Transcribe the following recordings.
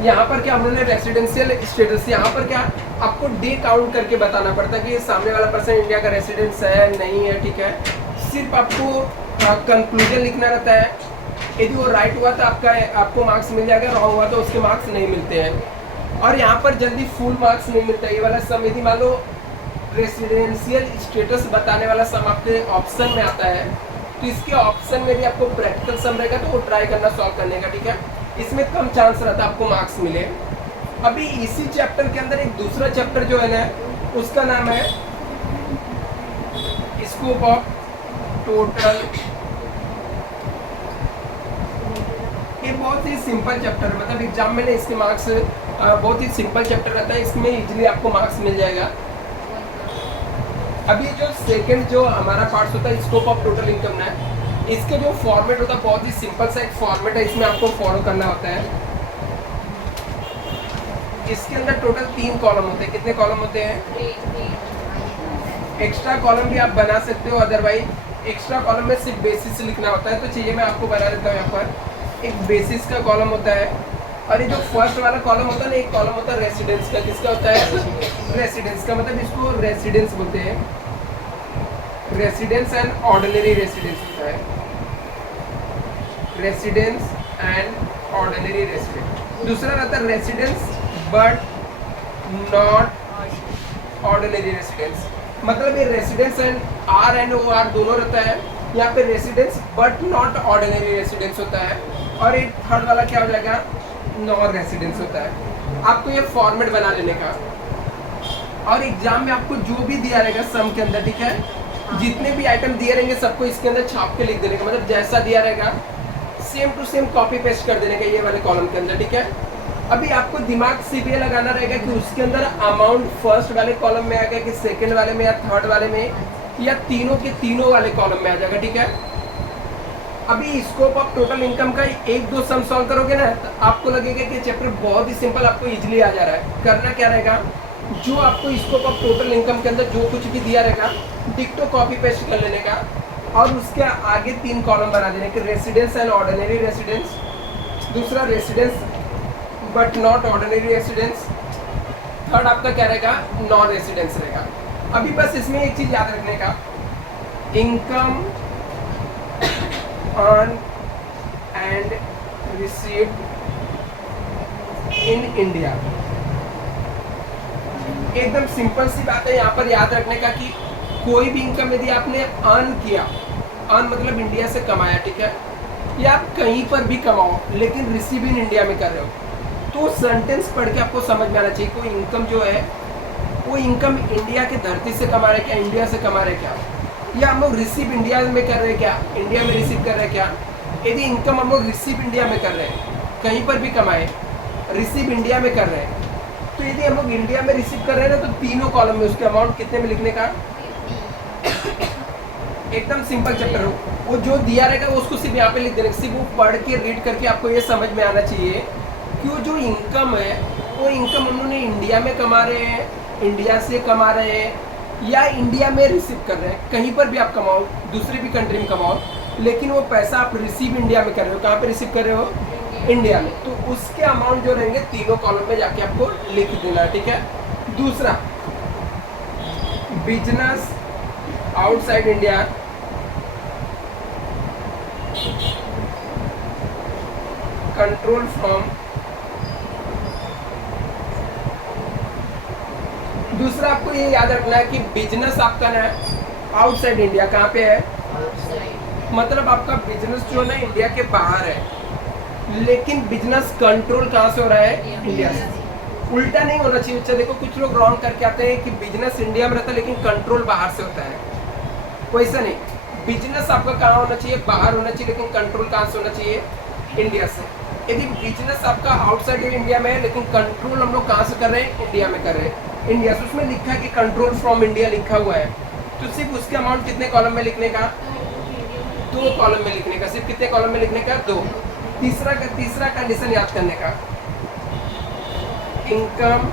यहाँ पर क्या हमने रेसिडेंशियल स्टेटस, यहाँ पर क्या आपको डे काउंट करके बताना पड़ता है कि सामने वाला पर्सन इंडिया का रेसिडेंस है नहीं है, ठीक है। सिर्फ आपको कंक्लूजन लिखना रहता है, यदि वो राइट हुआ तो आपको मार्क्स मिल जाएगा, रॉन्ग हुआ तो उसके मार्क्स नहीं मिलते हैं। और यहाँ पर जल्दी फुल मार्क्स नहीं मिलता है। ये वाला सम यदि मान लो रेसिडेंशियल स्टेटस बताने वाला सम आपके ऑप्शन में आता है तो इसके ऑप्शन में भी आपको प्रैक्टिकल सम रहेगा तो वो ट्राई करना सॉल्व करने का, ठीक है। इसमें कम चांस रहता है आपको मार्क्स मिले। अभी इसी चैप्टर के अंदर एक दूसरा चैप्टर जो है ना, उसका नाम है स्कोप ऑफ टोटल। ये बहुत ही सिंपल चैप्टर है, मतलब एग्जाम में ना इसके मार्क्स बहुत ही सिंपल चैप्टर रहता है, इसमें इजीली आपको मार्क्स मिल जाएगा। अभी जो सेकंड जो हमारा पार्ट होता है स्कोप ऑफ टोटल इनकम ना, इसके जो फॉर्मेट होता है बहुत ही सिंपल सा एक फॉर्मेट है, इसमें आपको फॉलो करना होता है। इसके अंदर टोटल 3 कॉलम होते हैं। कितने कॉलम होते हैं? एक्स्ट्रा कॉलम भी आप बना सकते हो, अदरवाइज एक्स्ट्रा कॉलम में सिर्फ बेसिस लिखना होता है। तो चलिए मैं आपको बना देता हूँ। यहाँ पर एक बेसिस का कॉलम होता है और ये जो फर्स्ट वाला कॉलम होता है ना, एक कॉलम होता है रेसिडेंस का। किसका होता है? रेसिडेंस का, मतलब इसको रेसिडेंस बोलते हैं। रेसिडेंस एंड ऑर्डिनरी रेसिडेंस होता है, रेसिडेंस एंड ऑर्डिनरी रेसिडेंस। दूसरा रहता है residence but not ordinary residence, मतलब ये residence and R and O R दोनों रहता है। यहाँ पे residence but not ordinary residence होता है। और एक थर्ड वाला क्या हो जाएगा? नॉन रेसिडेंस होता है। आपको ये फॉर्मेट बना लेने का, और एग्जाम में आपको जो भी दिया रहेगा सम के अंदर, ठीक है, जितने भी आइटम दिए रहेंगे सबको इसके अंदर छाप के लिख देने का, मतलब जैसा दिया रहेगा same to same copy paste कर देने का ये वाले कॉलम के अंदर, ठीक है। अभी आपको दिमाग से भी लगाना रहेगा कि उसके अंदर अमाउंट फर्स्ट वाले कॉलम में आएगा कि सेकंड वाले में या थर्ड वाले में या तीनों के तीनों वाले कॉलम में आ जाएगा, ठीक है। अभी स्कोप ऑफ टोटल इनकम का 1-2 सम सॉल्व करोगे ना तो आपको लगेगा कि चैप्टर बहुत ही सिंपल, आपको इजीली आ जा रहा है। करना क्या रहेगा, जो आपको स्कोप ऑफ टोटल इनकम के अंदर जो कुछ भी दिया रहेगा डिक्टो कॉपी पेस्ट कर लेने का, और उसके आगे 3 कॉलम बना देने के, रेसिडेंस एंड ऑर्डिनरी रेसिडेंस, दूसरा residence but not ordinary residence, third आपका क्या रहेगा? नॉन रेसिडेंस रहेगा। अभी बस इसमें एक चीज याद रखने का, income earn and received in India. एकदम सिंपल सी बात है यहाँ पर याद रखने का कि कोई भी इनकम यदि आपने अर्न किया, अर्न मतलब इंडिया से कमाया, ठीक है, या आप कहीं पर भी कमाओ लेकिन रिसीव इन इंडिया में कर रहे हो, तो सेंटेंस पढ़ के आपको समझ में आना चाहिए कोई इनकम जो है वो इनकम इंडिया के धरती से कमा रहे क्या, इंडिया से कमा रहे क्या, या हम लोग रिसीव इंडिया में कर रहे हैं क्या, इंडिया में रिसीव कर रहे हैं क्या। यदि इनकम हम लोग रिसीव इंडिया में कर रहे हैं, कहीं पर भी कमाए, रिसीव इंडिया में कर रहे हैं, तो यदि हम लोग इंडिया में रिसीव कर रहे हैं ना तो तीनों कॉलम में उसके अमाउंट कितने में लिखने का, एकदम सिंपल चैप्टर हो, वो जो दिया रहेगा वो उसको सिर्फ यहाँ पे लिख देने, सिर्फ वो पढ़ के रीड करके आपको ये समझ में आना चाहिए कि वो जो इनकम है वो इनकम हम लोग ने इंडिया में कमा रहे हैं, इंडिया से कमा रहे हैं, या इंडिया में रिसीव कर रहे हैं। कहीं पर भी आप कमाओ, दूसरी भी कंट्री में कमाओ, लेकिन वो पैसा आप रिसीव इंडिया में कर रहे हो। कहाँ पे रिसीव कर रहे हो? इंडिया में। तो उसके अमाउंट जो रहेंगे तीनों कॉलम में जाके आपको लिख देना, ठीक है। दूसरा, business outside India, control from, दूसरा आपको ये याद रखना है कि बिजनेस आपका ना आउटसाइड इंडिया, कहाँ पे है? मतलब आपका बिजनेस जो ना इंडिया के बाहर है, लेकिन बिजनेस कंट्रोल कहाँ से हो रहा है? इंडिया से। उल्टा नहीं होना चाहिए। अच्छा देखो, कुछ लोग रॉन्ग करके आते हैं कि बिजनेस इंडिया में रहता है लेकिन कंट्रोल बाहर से होता है, वैसा नहीं। बिजनेस आपका कहाँ होना चाहिए? बाहर होना चाहिए, लेकिन कंट्रोल कहाँ से होना चाहिए? इंडिया से। यदि बिजनेस आपका आउटसाइड इंडिया में है लेकिन कंट्रोल हम लोग कहाँ से कर रहे हैं? इंडिया में कर रहे हैं, इंडिया से। उसमें लिखा है कि कंट्रोल फ्रॉम इंडिया लिखा हुआ है, तो सिर्फ उसके अमाउंट कितने कॉलम में लिखने का? 2 कॉलम में लिखने का। सिर्फ कितने कॉलम में लिखने का? 2। तीसरा कंडीशन याद करने का, income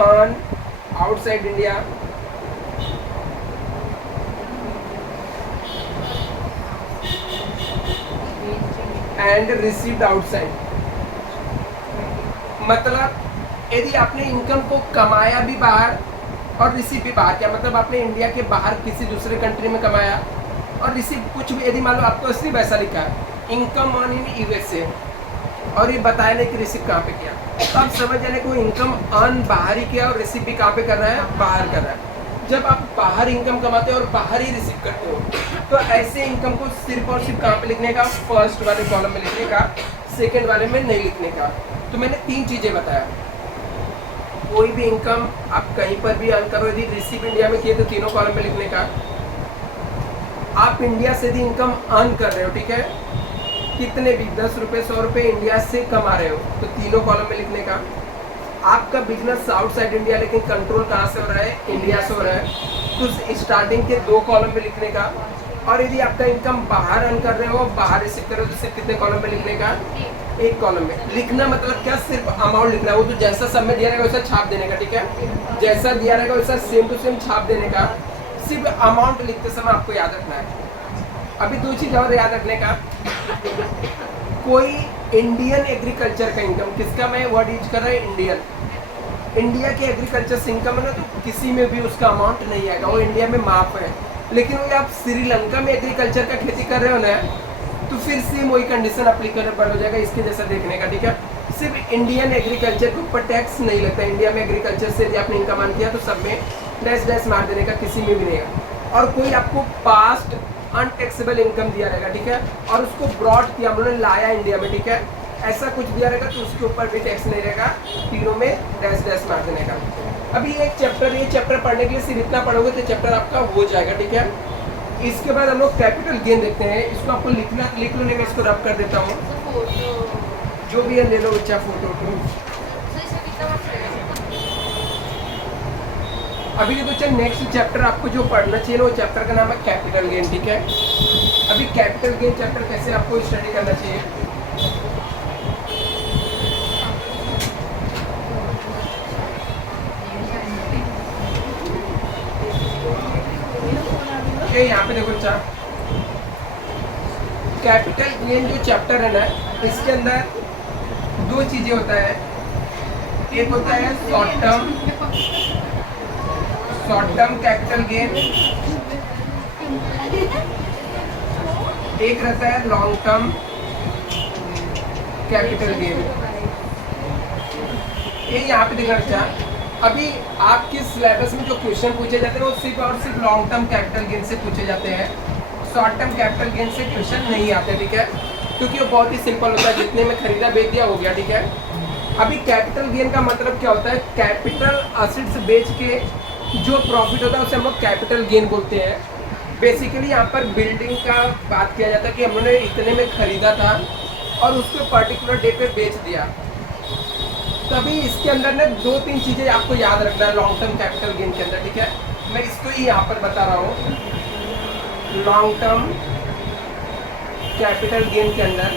earn outside India and received outside. मतलब यदि आपने इनकम को कमाया भी बाहर और रिसीव भी बाहर किया, मतलब आपने इंडिया के बाहर किसी दूसरे कंट्री में कमाया और रिसीव कुछ भी, यदि मान लो आपको सिर्फ ऐसा लिखा है इनकम ऑन इन यूएसए और ये बताया नहीं कि रिसीव कहाँ पे किया, तो आप समझ जाने को इनकम अर्न बाहर ही किया और रिसीव भी कहाँ पे कर रहा है, बाहर कर रहा है। जब आप बाहर इनकम कमाते हो और बाहर ही रिसीव करते हो, तो ऐसे इनकम को सिर्फ और सिर्फ कहाँ पे लिखने का, फर्स्ट वाले कॉलम में लिखने का, सेकेंड वाले में नहीं लिखने का। तो मैंने 3 चीज़ें बताया। कोई भी इनकम आप कहीं पर भी अर्न करो, यदि रिसीव इंडिया में किए तो तीनों कॉलम में लिखने का। आप इंडिया से यदि इनकम अर्न कर रहे हो, ठीक है, कितने भी 10 रुपये 100 रुपये इंडिया से कमा रहे हो, तो तीनों कॉलम में लिखने का। आपका बिजनेस आउटसाइड इंडिया लेकिन कंट्रोल कहाँ से हो रहा है, इंडिया से हो रहा है, तो स्टार्टिंग के 2 कॉलम में लिखने का। और यदि आपका इनकम बाहर अर्न कर रहे हो, बाहर रिसीव कर रहे हो, तो सिर्फ कितने कॉलम में लिखने का, 1 कॉलम में। लिखना मतलब क्या, सिर्फ अमाउंट लिखना है, वो तो जैसा सब में दिया रहेगा वैसा छाप देने का, ठीक है, जैसा दिया रहेगा वैसा सेम टू सेम छाप देने का। सिर्फ अमाउंट लिखते समय आपको याद रखना है। अभी 2 चीज़ और याद रखने का, कोई इंडियन एग्रीकल्चर का इनकम, किसका मैं वर्ड यूज कर रहा है, इंडियन, इंडिया के एग्रीकल्चर से इनकम है ना, तो किसी में भी उसका अमाउंट नहीं आएगा, वो इंडिया में माफ है। लेकिन वही आप श्रीलंका में एग्रीकल्चर का खेती कर रहे हो ना, तो फिर सेम वही कंडीशन अप्लीकेबल हो जाएगा, इसके जैसा देखने का, ठीक है। सिर्फ इंडियन एग्रीकल्चर के ऊपर टैक्स नहीं लगता, इंडिया में एग्रीकल्चर से यदि आपने इनकम अर्न किया तो सब में डैश डैश मार देने का, किसी में भी नहीं है। और कोई आपको पास्ट अनटैक्सेबल इनकम दिया रहेगा, ठीक है, और उसको ब्रॉड किया, उन्होंने लाया इंडिया में, ठीक है, ऐसा कुछ दिया रहेगा तो उसके ऊपर भी टैक्स नहीं रहेगा, तीनों में डैश डैश मार देने का। अभी ये चैप्टर पढ़ने के लिए सिर्फ इतना पढ़ोगे तो चैप्टर आपका हो जाएगा, ठीक है। इसके बाद हम लोग कैपिटल गेन देखते हैं। इसको आपको लिखना, लिख लो, नहीं मैं इसको रब कर देता हूँ, जो भी है ले लो बच्चा फोटो। अभी देखो बच्चा, नेक्स्ट चैप्टर आपको जो पढ़ना चाहिए ना, वो चैप्टर का नाम है कैपिटल गेन, ठीक है। अभी कैपिटल गेन चैप्टर कैसे आपको स्टडी करना चाहिए, यहाँ पे देखो बच्चा, कैपिटल गेन जो चैप्टर है ना, इसके अंदर 2 चीजें होता है। एक होता है शॉर्ट टर्म कैपिटल गेन, एक रहता है लॉन्ग टर्म कैपिटल गेन। ये यहाँ पे देखना बच्चा, अभी आपके सिलेबस में जो क्वेश्चन पूछे जाते हैं वो सिर्फ और सिर्फ लॉन्ग टर्म कैपिटल गेन से पूछे जाते हैं, शॉर्ट टर्म कैपिटल गेन से क्वेश्चन नहीं आते, ठीक है, क्योंकि वो बहुत ही सिंपल होता है, जितने में खरीदा बेच दिया हो गया, ठीक है। अभी कैपिटल गेन का मतलब क्या होता है, कैपिटल असेट्स बेच के जो प्रॉफिट होता है उसे हम लोग कैपिटल गेन बोलते हैं। बेसिकली यहाँ पर बिल्डिंग का बात किया जाता है कि हमने इतने में खरीदा था और उसको पर्टिकुलर डे पे बेच दिया। तभी इसके अंदर ना 2-3 चीज़ें आपको याद रखना है लॉन्ग टर्म कैपिटल गेन के अंदर, ठीक है। मैं इसको ही यहाँ पर बता रहा हूँ, लॉन्ग टर्म कैपिटल गेन के अंदर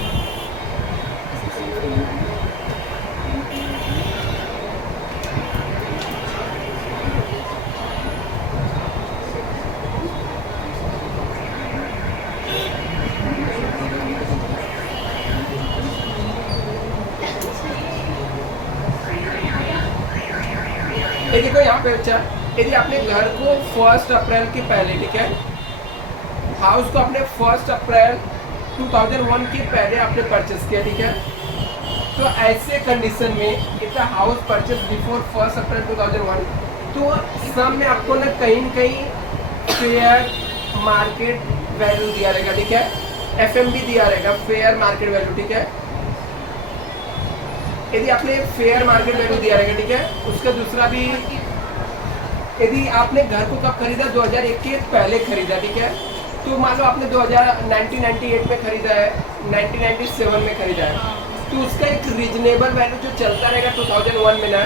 ये देखो यहाँ पे बच्चा, यदि आपने घर को 1 अप्रैल के पहले, ठीक है, हाउस को आपने 1 अप्रैल 2001 के पहले आपने परचेस किया, ठीक है, तो ऐसे कंडीशन में if the house purchase before 1 अप्रैल 2001, तो सब में आपको ना कहीं फेयर मार्केट वैल्यू दिया रहेगा, ठीक है, FMV दिया रहेगा, फेयर मार्केट वैल्यू, ठीक है। यदि आपने फेयर मार्केट वैल्यू दिया रहेगा, ठीक है, उसका दूसरा भी, यदि आपने घर को कब खरीदा, 2001 के पहले खरीदा, ठीक है, तो मान लो आपने 1998 में खरीदा है, 1997 में खरीदा है, तो उसका एक रीजनेबल वैल्यू जो चलता रहेगा 2001 में ना,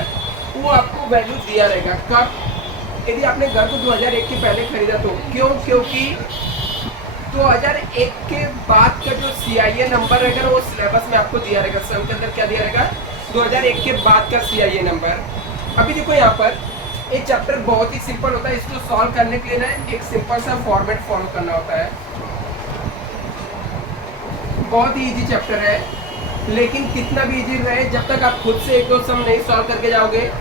वो आपको वैल्यू दिया रहेगा। कब, यदि आपने घर को 2001 के पहले खरीदा तो क्यों, क्योंकि 2001 के बाद का जो CIA नंबर रहेगा वो सिलेबस में आपको दिया रहेगा, सम के अंदर क्या दिया रहेगा, 2001 के बाद का CIA नंबर। अभी देखो यहाँ पर ये चैप्टर बहुत ही सिंपल होता है, इसको सॉल्व करने के लिए ना एक सिंपल सा फॉर्मेट फॉलो करना होता है, बहुत ही इजी चैप्टर है। लेकिन कितना भी इजी रहे, जब तक आप खुद से एक दो सम नहीं सॉल्व करके जाओगे,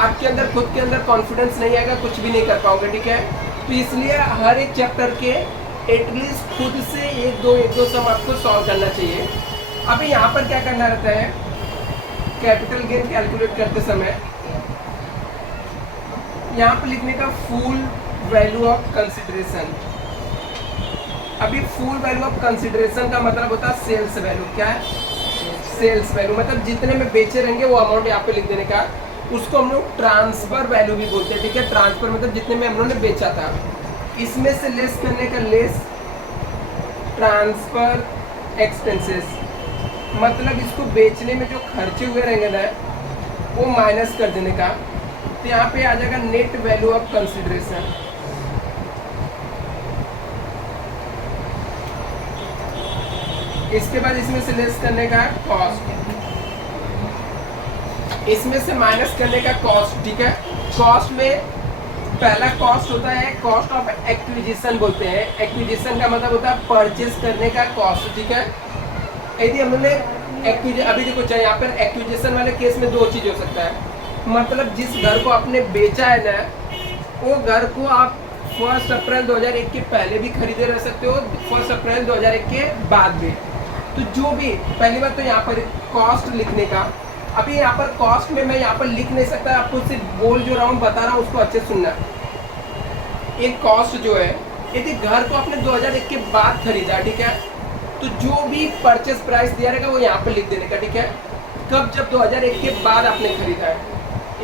आपके अंदर खुद के अंदर कॉन्फिडेंस नहीं आएगा, कुछ भी नहीं कर पाओगे, ठीक है। तो इसलिए हर एक चैप्टर के एटलीस्ट खुद से एक दो सम आपको सॉल्व करना चाहिए। अभी यहाँ पर क्या करना रहता है, कैपिटल गेन कैलकुलेट करते समय यहाँ पर लिखने का फुल वैल्यू ऑफ कंसिडरेशन। अभी फुल वैल्यू ऑफ कंसिडरेशन का मतलब होता है सेल्स वैल्यू। क्या है? सेल्स वैल्यू, मतलब जितने में बेचे रहेंगे वो अमाउंट यहाँ पे लिख देने का। उसको हम लोग ट्रांसफर वैल्यू भी बोलते हैं, ठीक है। ट्रांसफर मतलब जितने में हम लोगों ने बेचा था, इसमें से लेस करने का लेस ट्रांसफर एक्सपेंसेस, मतलब इसको बेचने में जो खर्चे हुए रहेंगे ना वो माइनस कर देने का। तो यहाँ पे आ जाएगा नेट वैल्यू ऑफ कंसिडरेशन। इसके बाद इसमें से लेस करने का कॉस्ट, इसमें से माइनस करने का कॉस्ट, ठीक है। कॉस्ट में पहला कॉस्ट होता है कॉस्ट ऑफ एक्विजिशन बोलते हैं। एक्विजिशन का मतलब होता है परचेज करने का कॉस्ट, ठीक है। यदि हमने अभी देखो चाहे यहाँ पर एक्विजिशन वाले केस में दो चीज हो सकता है, मतलब जिस घर को आपने बेचा है ना, वो घर को आप 1 अप्रैल 2001 के पहले भी खरीदे रह सकते हो, 1 अप्रैल 2001 के बाद भी। तो जो भी पहली बात तो यहाँ पर कॉस्ट लिखने का। अभी यहाँ पर कॉस्ट में मैं यहाँ पर लिख नहीं सकता, आपको सिर्फ बोल जो रहा हूँ बता रहा हूँ, उसको अच्छे सुनना। एक कॉस्ट जो है, यदि घर को आपने 2001 के बाद खरीदा, ठीक है, तो जो भी परचेस प्राइस दिया रहेगा वो यहाँ पर लिख देने का, ठीक है। कब? जब 2001 के बाद आपने खरीदा है,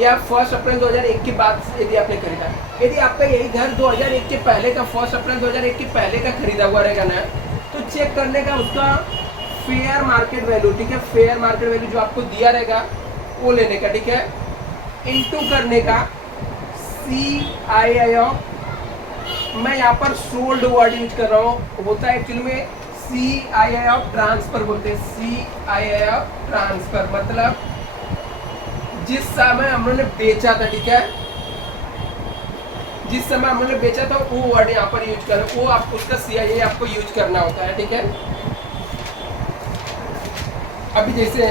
या 1 अप्रैल 2001 के बाद यदि आपने खरीदा। यदि आपका यही घर 2001 के पहले का 1 अप्रैल 2001 के पहले का खरीदा हुआ रहेगा ना, तो चेक करने का उसका फेयर मार्केट वैल्यू, ठीक है। फेयर मार्केट वैल्यू जो आपको दिया रहेगा वो लेने का, ठीक है। इनटू करने का CII ऑफ, मैं यहाँ पर सोल्ड वर्ड यूज कर रहा हूँ, होता है एक्चुअली में CII ऑफ ट्रांसफर बोलते हैं। CII ऑफ ट्रांसफर मतलब जिस समय हम लोगों ने बेचा था, ठीक है, जिस समय हम लोगों ने बेचा था वो वर्ड यहाँ पर यूज करें, वो आप उसका CII आपको यूज करना होता है, ठीक है। अभी जैसे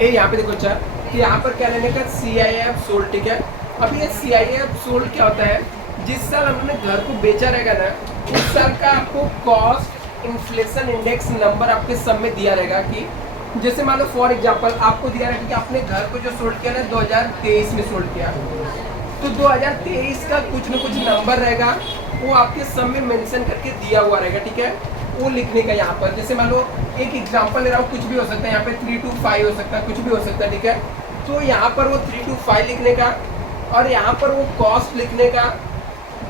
ये यहाँ पे देखो अच्छा, कि यहाँ पर क्या लेने का CII ऑफ सोल्ड, ठीक है। अभी ये CII ऑफ सोल्ड क्या होता है, जिस साल हम लोगों ने घर को बेचा रहेगा ना, उस साल का आपको कॉस्ट इन्फ्लेशन इंडेक्स नंबर आपके सब में दिया रहेगा। कि जैसे मान लो फॉर एग्जांपल आपको दिया रहेगा कि आपने घर को जो सोल्ड किया ना 2023 में सोल्ड किया, तो 2023 का कुछ न कुछ नंबर रहेगा, वो आपके सब में मेंशन करके दिया हुआ रहेगा, ठीक है। वो लिखने का यहाँ पर, जैसे मान लो एक एग्जांपल ले रहा हूँ, कुछ भी हो सकता है, यहाँ पे 325 हो सकता है, कुछ भी हो सकता है, ठीक है। तो यहाँ पर वो 325 लिखने का, और यहाँ पर वो कॉस्ट लिखने का,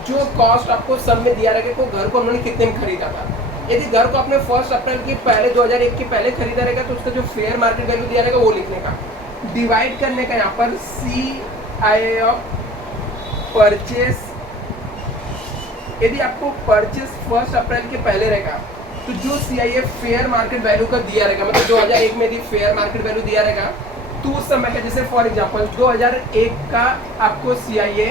जो कॉस्ट आपको सब में दिया रहेगा, तो घर को उन्होंने कितने में खरीदा था। यदि घर को आपने 1 अप्रैल के पहले 2001 के पहले खरीदा रहेगा, तो उसका जो फेयर मार्केट वैल्यू दिया रहेगा वो लिखने का, डिवाइड करने का यहाँ पर CII ऑफ परचेस। यदि आपको परचेस 1 अप्रैल के पहले रहेगा, तो जो CII फेयर मार्केट वैल्यू का दिया रहेगा, मतलब 2001 में यदि फेयर मार्केट वैल्यू दिया रहेगा, तो उस समय का, जैसे फॉर एग्जांपल 2001 का आपको CII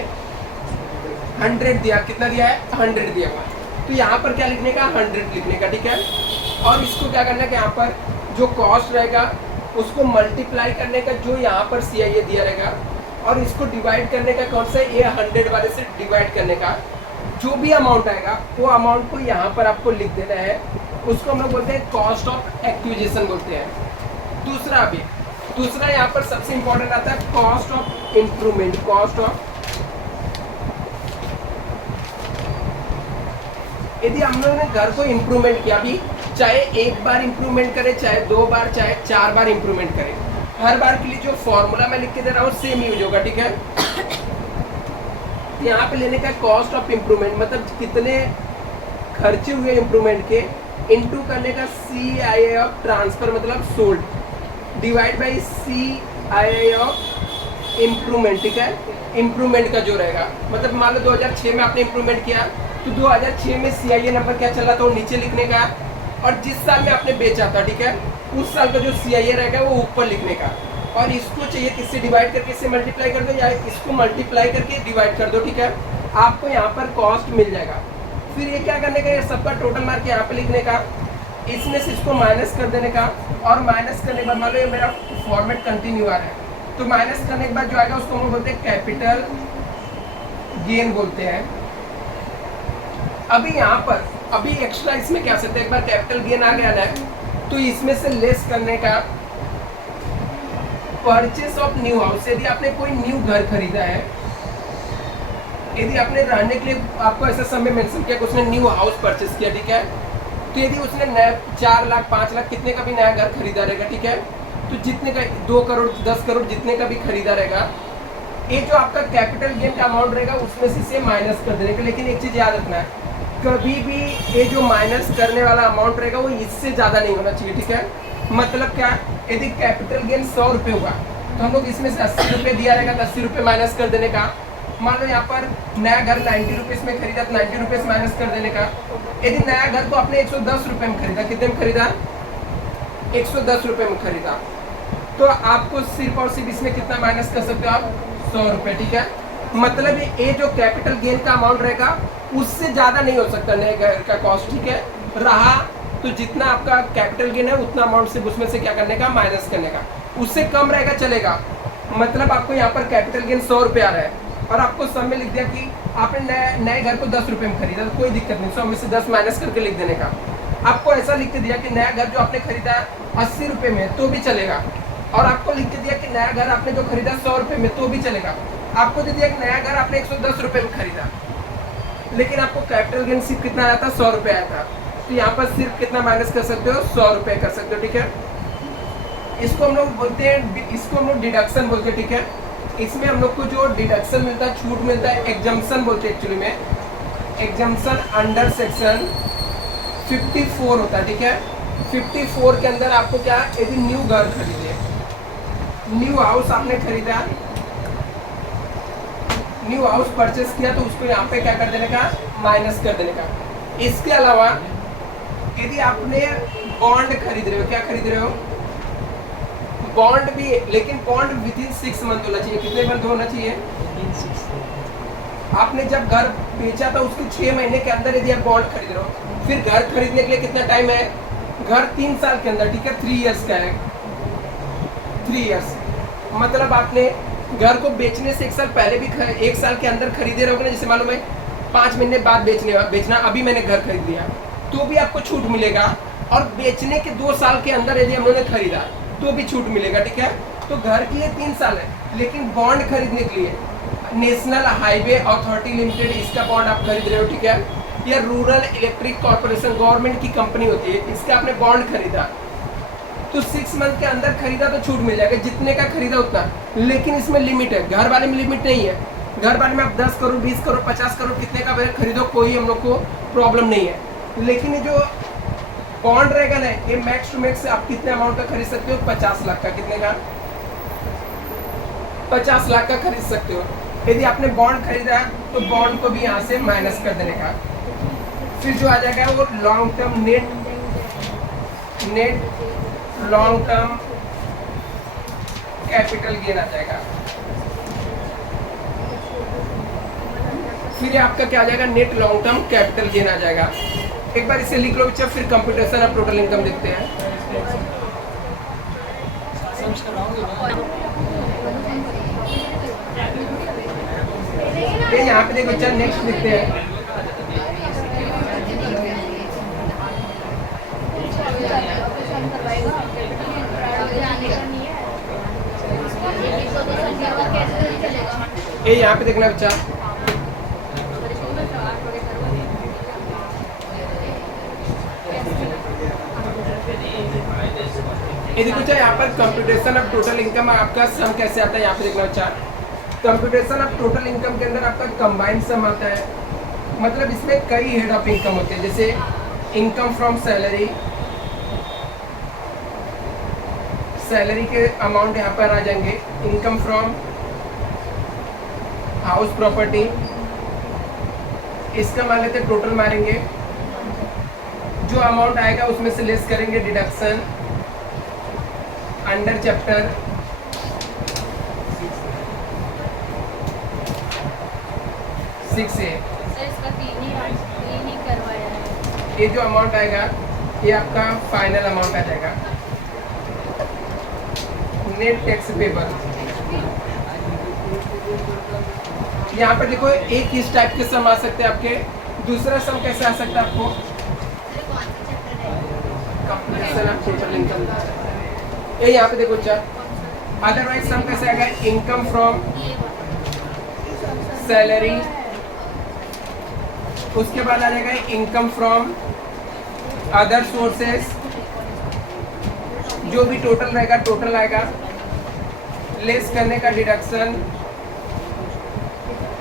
100 दिया, कितना दिया है? 100 दिया हुआ, तो यहाँ पर क्या लिखने का? 100 लिखने का, ठीक है। और इसको क्या करना है कि यहाँ पर जो कॉस्ट रहेगा उसको मल्टीप्लाई करने का, जो यहाँ पर CII दिया रहेगा, और इसको डिवाइड करने का, कौन सा? ये 100 वाले से डिवाइड करने का, जो भी अमाउंट आएगा वो अमाउंट को यहाँ पर आपको लिख देना है। उसको हम लोग बोलते हैं कॉस्ट ऑफ एक्विजिशन बोलते हैं। दूसरा यहाँ पर सबसे इंपॉर्टेंट आता है cost of improvement. Cost of, यदि हम लोगों ने घर को इम्प्रूवमेंट किया, अभी चाहे एक बार इम्प्रूवमेंट करे, चाहे 2 बार, चाहे 4 बार इम्प्रूवमेंट करे, हर बार के लिए जो फॉर्मूला मैं लिख के दे रहा हूँ सेम यूज होगा, ठीक है। यहाँ पे लेने का कॉस्ट ऑफ इम्प्रूवमेंट, मतलब कितने खर्चे हुए इम्प्रूवमेंट के, इनटू करने का CII ऑफ ट्रांसफर मतलब sold, divide by CII of improvement, ठीक है। इम्प्रूवमेंट का जो रहेगा, मतलब मान लो 2006 में आपने इम्प्रूवमेंट किया, तो 2006 में CII नंबर क्या चल रहा था वो नीचे लिखने का, और जिस साल में आपने बेचा था, ठीक है, उस साल का जो CII रहेगा वो ऊपर लिखने का। और इसको चाहिए किससे डिवाइड करके, इससे मल्टीप्लाई कर दो, या इसको मल्टीप्लाई करके डिवाइड कर दो, ठीक है। आपको यहाँ पर कॉस्ट मिल जाएगा। फिर ये क्या करने का, ये सबका टोटल मार्क यहाँ पे लिखने का, इसमें से इसको माइनस कर देने का, और माइनस करने के बाद मान लो ये मेरा फॉर्मेट कंटिन्यू आ रहा है, तो माइनस करने के बाद जो आएगा उसको हम बोलते हैं कैपिटल गेन बोलते हैं। अभी यहाँ पर अभी एक्स्ट्रा इसमें क्या सकते हैं, एक बार कैपिटल गेन आ गया ना, तो इसमें से लेस करने का परचेस ऑफ न्यू हाउस। यदि आपने कोई न्यू घर खरीदा है, यदि आपने रहने के लिए आपको ऐसा समय मेंशन किया कि उसने न्यू हाउस परचेस किया, ठीक है, तो यदि उसने नया 4 लाख 5 लाख कितने का भी नया घर खरीदा रहेगा, ठीक है, तो जितने का 2 करोड़ 10 करोड़ जितने का भी खरीदा रहेगा, ये जो आपका कैपिटल गेन का अमाउंट रहेगा उसमें से माइनस कर देने का। लेकिन एक चीज याद रखना है, कभी भी ये जो माइनस करने वाला अमाउंट रहेगा वो इससे ज्यादा नहीं होना चाहिए, ठीक है। मतलब क्या, यदि कैपिटल गेन 100 रुपये हुआ तो हम लोग इसमें से 80 रुपये दिया रहेगा, तो 80 रुपये माइनस कर देने का। मान लो यहाँ पर नया घर 90 रुपीज़ में खरीदा, तो 90 रुपीज़ माइनस कर देने का। यदि नया घर को आपने 110 रुपये में खरीदा, कितने में खरीदा, 110 रुपये में खरीदा, तो आपको सिर्फ और सिर्फ इसमें कितना माइनस कर सकते हो आप, 100 रुपये, ठीक है। मतलब ये जो कैपिटल गेन का अमाउंट रहेगा उससे ज़्यादा नहीं हो सकता नए घर का कॉस्ट, ठीक है। रहा तो जितना आपका कैपिटल गेन है उतना अमाउंट से उसमें से क्या करने का, माइनस करने का। उससे कम रहेगा चलेगा। मतलब आपको यहाँ पर कैपिटल गेन 100 रुपये आ रहा है और आपको सब में लिख दिया कि आपने नए घर को 10 रुपये में खरीदा, तो कोई दिक्कत नहीं, 100 में से 10 माइनस करके लिख देने का। आपको ऐसा लिख के दिया कि नया घर जो आपने खरीदा 80 रुपये में, तो भी चलेगा। और आपको लिख के दिया कि नया घर आपने जो खरीदा 100 रुपये में, तो भी चलेगा। आपको दे दिया कि नया घर आपने 110 रुपये में खरीदा, लेकिन आपको कैपिटल गेन सिर्फ कितना आया था, 100 रुपये आया था, तो यहाँ पर सिर्फ कितना माइनस कर सकते हो, 100 रुपये कर सकते हो, ठीक है। इसको हम लोग बोलते हैं, इसको हम लोग डिडक्शन बोलते हैं, ठीक है। इसमें हम लोग को जो डिडक्शन मिलता है, छूट मिलता है, एग्जम्पशन बोलते हैं एक्चुअली में। एग्जम्पशन अंडर सेक्शन 54 होता है, ठीक है। 54 के अंदर आपको क्या, यदि न्यू घर खरीदे, न्यू हाउस आपने खरीदा, न्यू हाउस परचेस किया, तो उसको यहाँ पे क्या कर देने का, माइनस कर देने का। इसके अलावा यदि आपने बॉन्ड खरीद रहे हो, क्या खरीद रहे हो, बॉन्ड भी, लेकिन बॉन्ड विदिन 6 मंथ होना चाहिए। कितने मंथ होना चाहिए, आपने जब घर बेचा था उसके 6 महीने के अंदर यदि आप बॉन्ड खरीद रहे हो, फिर घर खरीदने के लिए कितना टाइम है, घर 3 साल के अंदर, ठीक है, 3 इयर्स का है, 3 इयर्स। मतलब आपने घर को बेचने से 1 साल पहले भी 1 साल के अंदर खरीदे रहोगे ना, जैसे मालूम है 5 महीने बाद बेचना, अभी मैंने घर खरीद लिया, तो भी आपको छूट मिलेगा। और बेचने के 2 साल के अंदर यदि हम लोगों ने खरीदा तो भी छूट मिलेगा, ठीक है। तो घर के लिए 3 साल है, लेकिन बॉन्ड खरीदने के लिए नेशनल हाईवे अथॉरिटी लिमिटेड, इसका बॉन्ड आप खरीद रहे हो, ठीक है, या रूरल इलेक्ट्रिक कॉर्पोरेशन गवर्नमेंट की कंपनी होती है, इसका आपने बॉन्ड खरीदा, तो 6 मंथ के अंदर खरीदा तो छूट मिल जाएगा, जितने का खरीदा उतना। लेकिन इसमें लिमिट है, घर वाले में लिमिट नहीं है। घर वाले में आप 10 करोड़ 20 करोड़ 50 करोड़ कितने का खरीदो, कोई हम लोग को प्रॉब्लम नहीं है। लेकिन ये जो बॉन्ड रहेगा ना, ये मैक्स टू मैक्स आप कितने अमाउंट का खरीद सकते हो, 50 लाख का। कितने का, 50 लाख का खरीद सकते हो। यदि आपने बॉन्ड खरीदा तो बॉन्ड को भी यहाँ से माइनस कर देने का। फिर जो आ जाएगा वो long term net long term capital gain आ जाएगा। फिर आपका क्या आ जाएगा, net long term capital gain आ जाएगा। एक बार इसे लिख लो बच्चा, फिर कंप्यूटेशन ऑफ टोटल इनकम लिखते हैं। ये यहाँ पे देखो बच्चा, नेक्स्ट लिखते हैं। ये यहाँ पे देखना बच्चा, ये देखो बच्चा, यहाँ पर कंप्यूटेशन ऑफ टोटल इनकम आपका सम कैसे आता है, यहाँ पे देखना बच्चा। कंप्यूटेशन ऑफ टोटल इनकम के अंदर आपका कंबाइंड सम आता है। मतलब इसमें कई हेड ऑफ इनकम होते हैं, जैसे इनकम फ्रॉम सैलरी, सैलरी के अमाउंट यहाँ पर आ जाएंगे। इनकम फ्रॉम हाउस प्रॉपर्टी, इसका मान लेते टोटल मारेंगे, जो अमाउंट आएगा उसमें से लेस करेंगे डिडक्शन अंडर चैप्टर 6A। ये जो अमाउंट आएगा ये आपका फाइनल अमाउंट आ जाएगा। नेट टैक्स पेबल, यहाँ पर देखो एक इस टाइप के सम आ सकते हैं आपके। दूसरा सम कैसे आ सकता है आपको, कंप्लीशन ऑफ टोटल इनकम, ये यहाँ पे देखो चार। अदरवाइज सम कैसे आएगा, इनकम फ्रॉम सैलरी, उसके बाद आ जाएगा इनकम फ्रॉम अदर सोर्सेस, जो भी टोटल रहेगा टोटल आएगा, लेस करने का डिडक्शन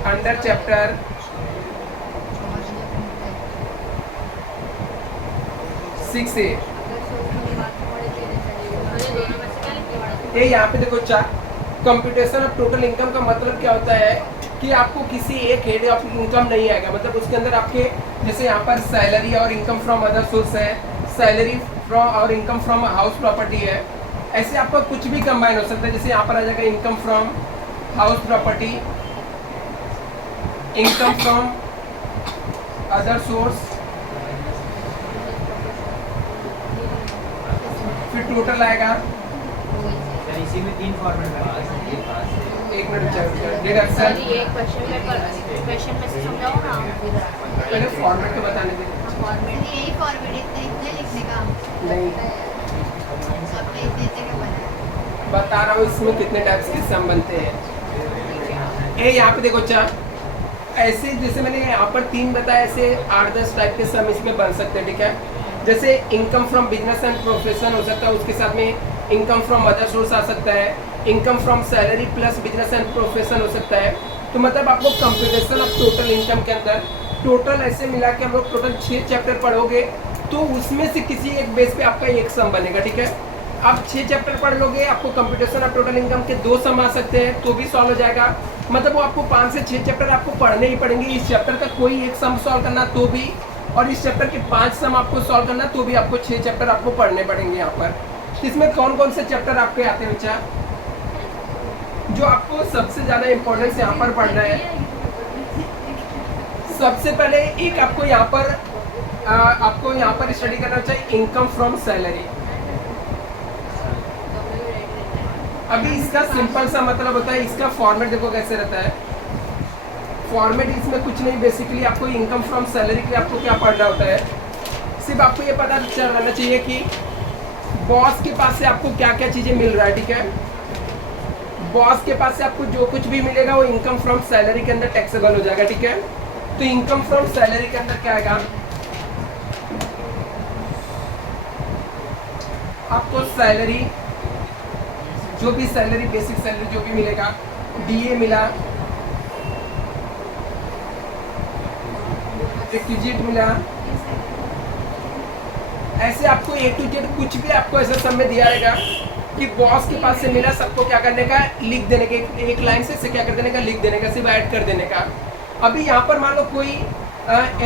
अंडर चैप्टर 6A। ये यहाँ पे देखो चार। कंप्यूटेशन ऑफ टोटल इनकम का मतलब क्या होता है कि आपको किसी एक हेड ऑफ इनकम नहीं आएगा, मतलब उसके अंदर आपके जैसे यहाँ पर सैलरी और इनकम फ्रॉम अदर सोर्स है, सैलरी फ्रॉम और इनकम फ्रॉम हाउस प्रॉपर्टी है, ऐसे आपका कुछ भी कंबाइन हो सकता है। जैसे यहाँ पर आ जाएगा income from house property, income from other source, फिर टोटल आएगा। इसी में 3 फॉर्मेट है। एक मिनट डिडक्शन, ये क्वेश्चन में से समझाओ ना पहले फॉर्मेट तो बताने दीजिए। फॉर्मेट यही फॉर्मेट इतने लिखने का नहीं सब इतने जगह बना बता रहा हूँ इसमें कितने टाइप्स के सम बनते हैं। ये यहाँ पे देखो चार, ऐसे जैसे मैंने यहाँ पर 3 बताया, ऐसे 8-10 टाइप के सम इसमें बन सकते हैं, ठीक है। जैसे income from business and profession हो सकता है, उसके साथ में इनकम फ्रॉम अदर सोर्स आ सकता है, income from salary plus business and profession हो सकता है। तो मतलब आपको कंप्यूटेशन ऑफ टोटल इनकम के अंदर टोटल ऐसे मिला के हम लोग टोटल 6 चैप्टर पढ़ोगे, तो उसमें से किसी एक बेस पे आपका एक सम बनेगा, ठीक है। आप 6 चैप्टर पढ़ लोगे, आपको कंप्यूटेशन ऑफ टोटल इनकम के 2 सम आ सकते हैं, तो भी सॉल्व हो जाएगा। मतलब वो आपको 5 से 6 चैप्टर आपको पढ़ने ही पड़ेंगे। इस चैप्टर का कोई एक सम सॉल्व करना तो भी, और इस चैप्टर के 5 सम आपको सॉल्व करना तो भी आपको 6 चैप्टर आपको पढ़ने पड़ेंगे यहाँ पर। इसमें कौन कौन से चैप्टर आपके आते हैं बच्चा, जो आपको सबसे ज्यादा इंपॉर्टेंस यहाँ पर पढ़ना है। सबसे पहले एक आपको यहाँ पर स्टडी करना चाहिए इनकम फ्रॉम सैलरी। अभी इसका सिंपल सा मतलब होता है, इसका फॉर्मेट देखो कैसे रहता है। फॉर्मेट इसमें कुछ नहीं, बेसिकली आपको इनकम फ्रॉम सैलरी के लिए आपको क्या पढ़ना होता है, सिर्फ आपको ये पता चल रहना चाहिए कि बॉस के पास से आपको क्या क्या चीजें मिल रहा है, ठीक है। बॉस के पास से आपको जो कुछ भी मिलेगा वो इनकम फ्रॉम सैलरी के अंदर टैक्सेबल हो जाएगा, ठीक है। तो इनकम फ्रॉम सैलरी के अंदर क्या आएगा, आपको सैलरी, जो भी सैलरी, बेसिक सैलरी जो भी मिलेगा, डीए मिला, रिक्विजिट मिला, ऐसे आपको A to Z कुछ भी आपको ऐसा सब में दिया रहेगा कि बॉस के पास से मिला, सबको क्या करने का, लिख देने का, एक लाइन से क्या कर देने का, लिख देने का, सिर्फ ऐड कर देने का। अभी यहाँ पर मान लो कोई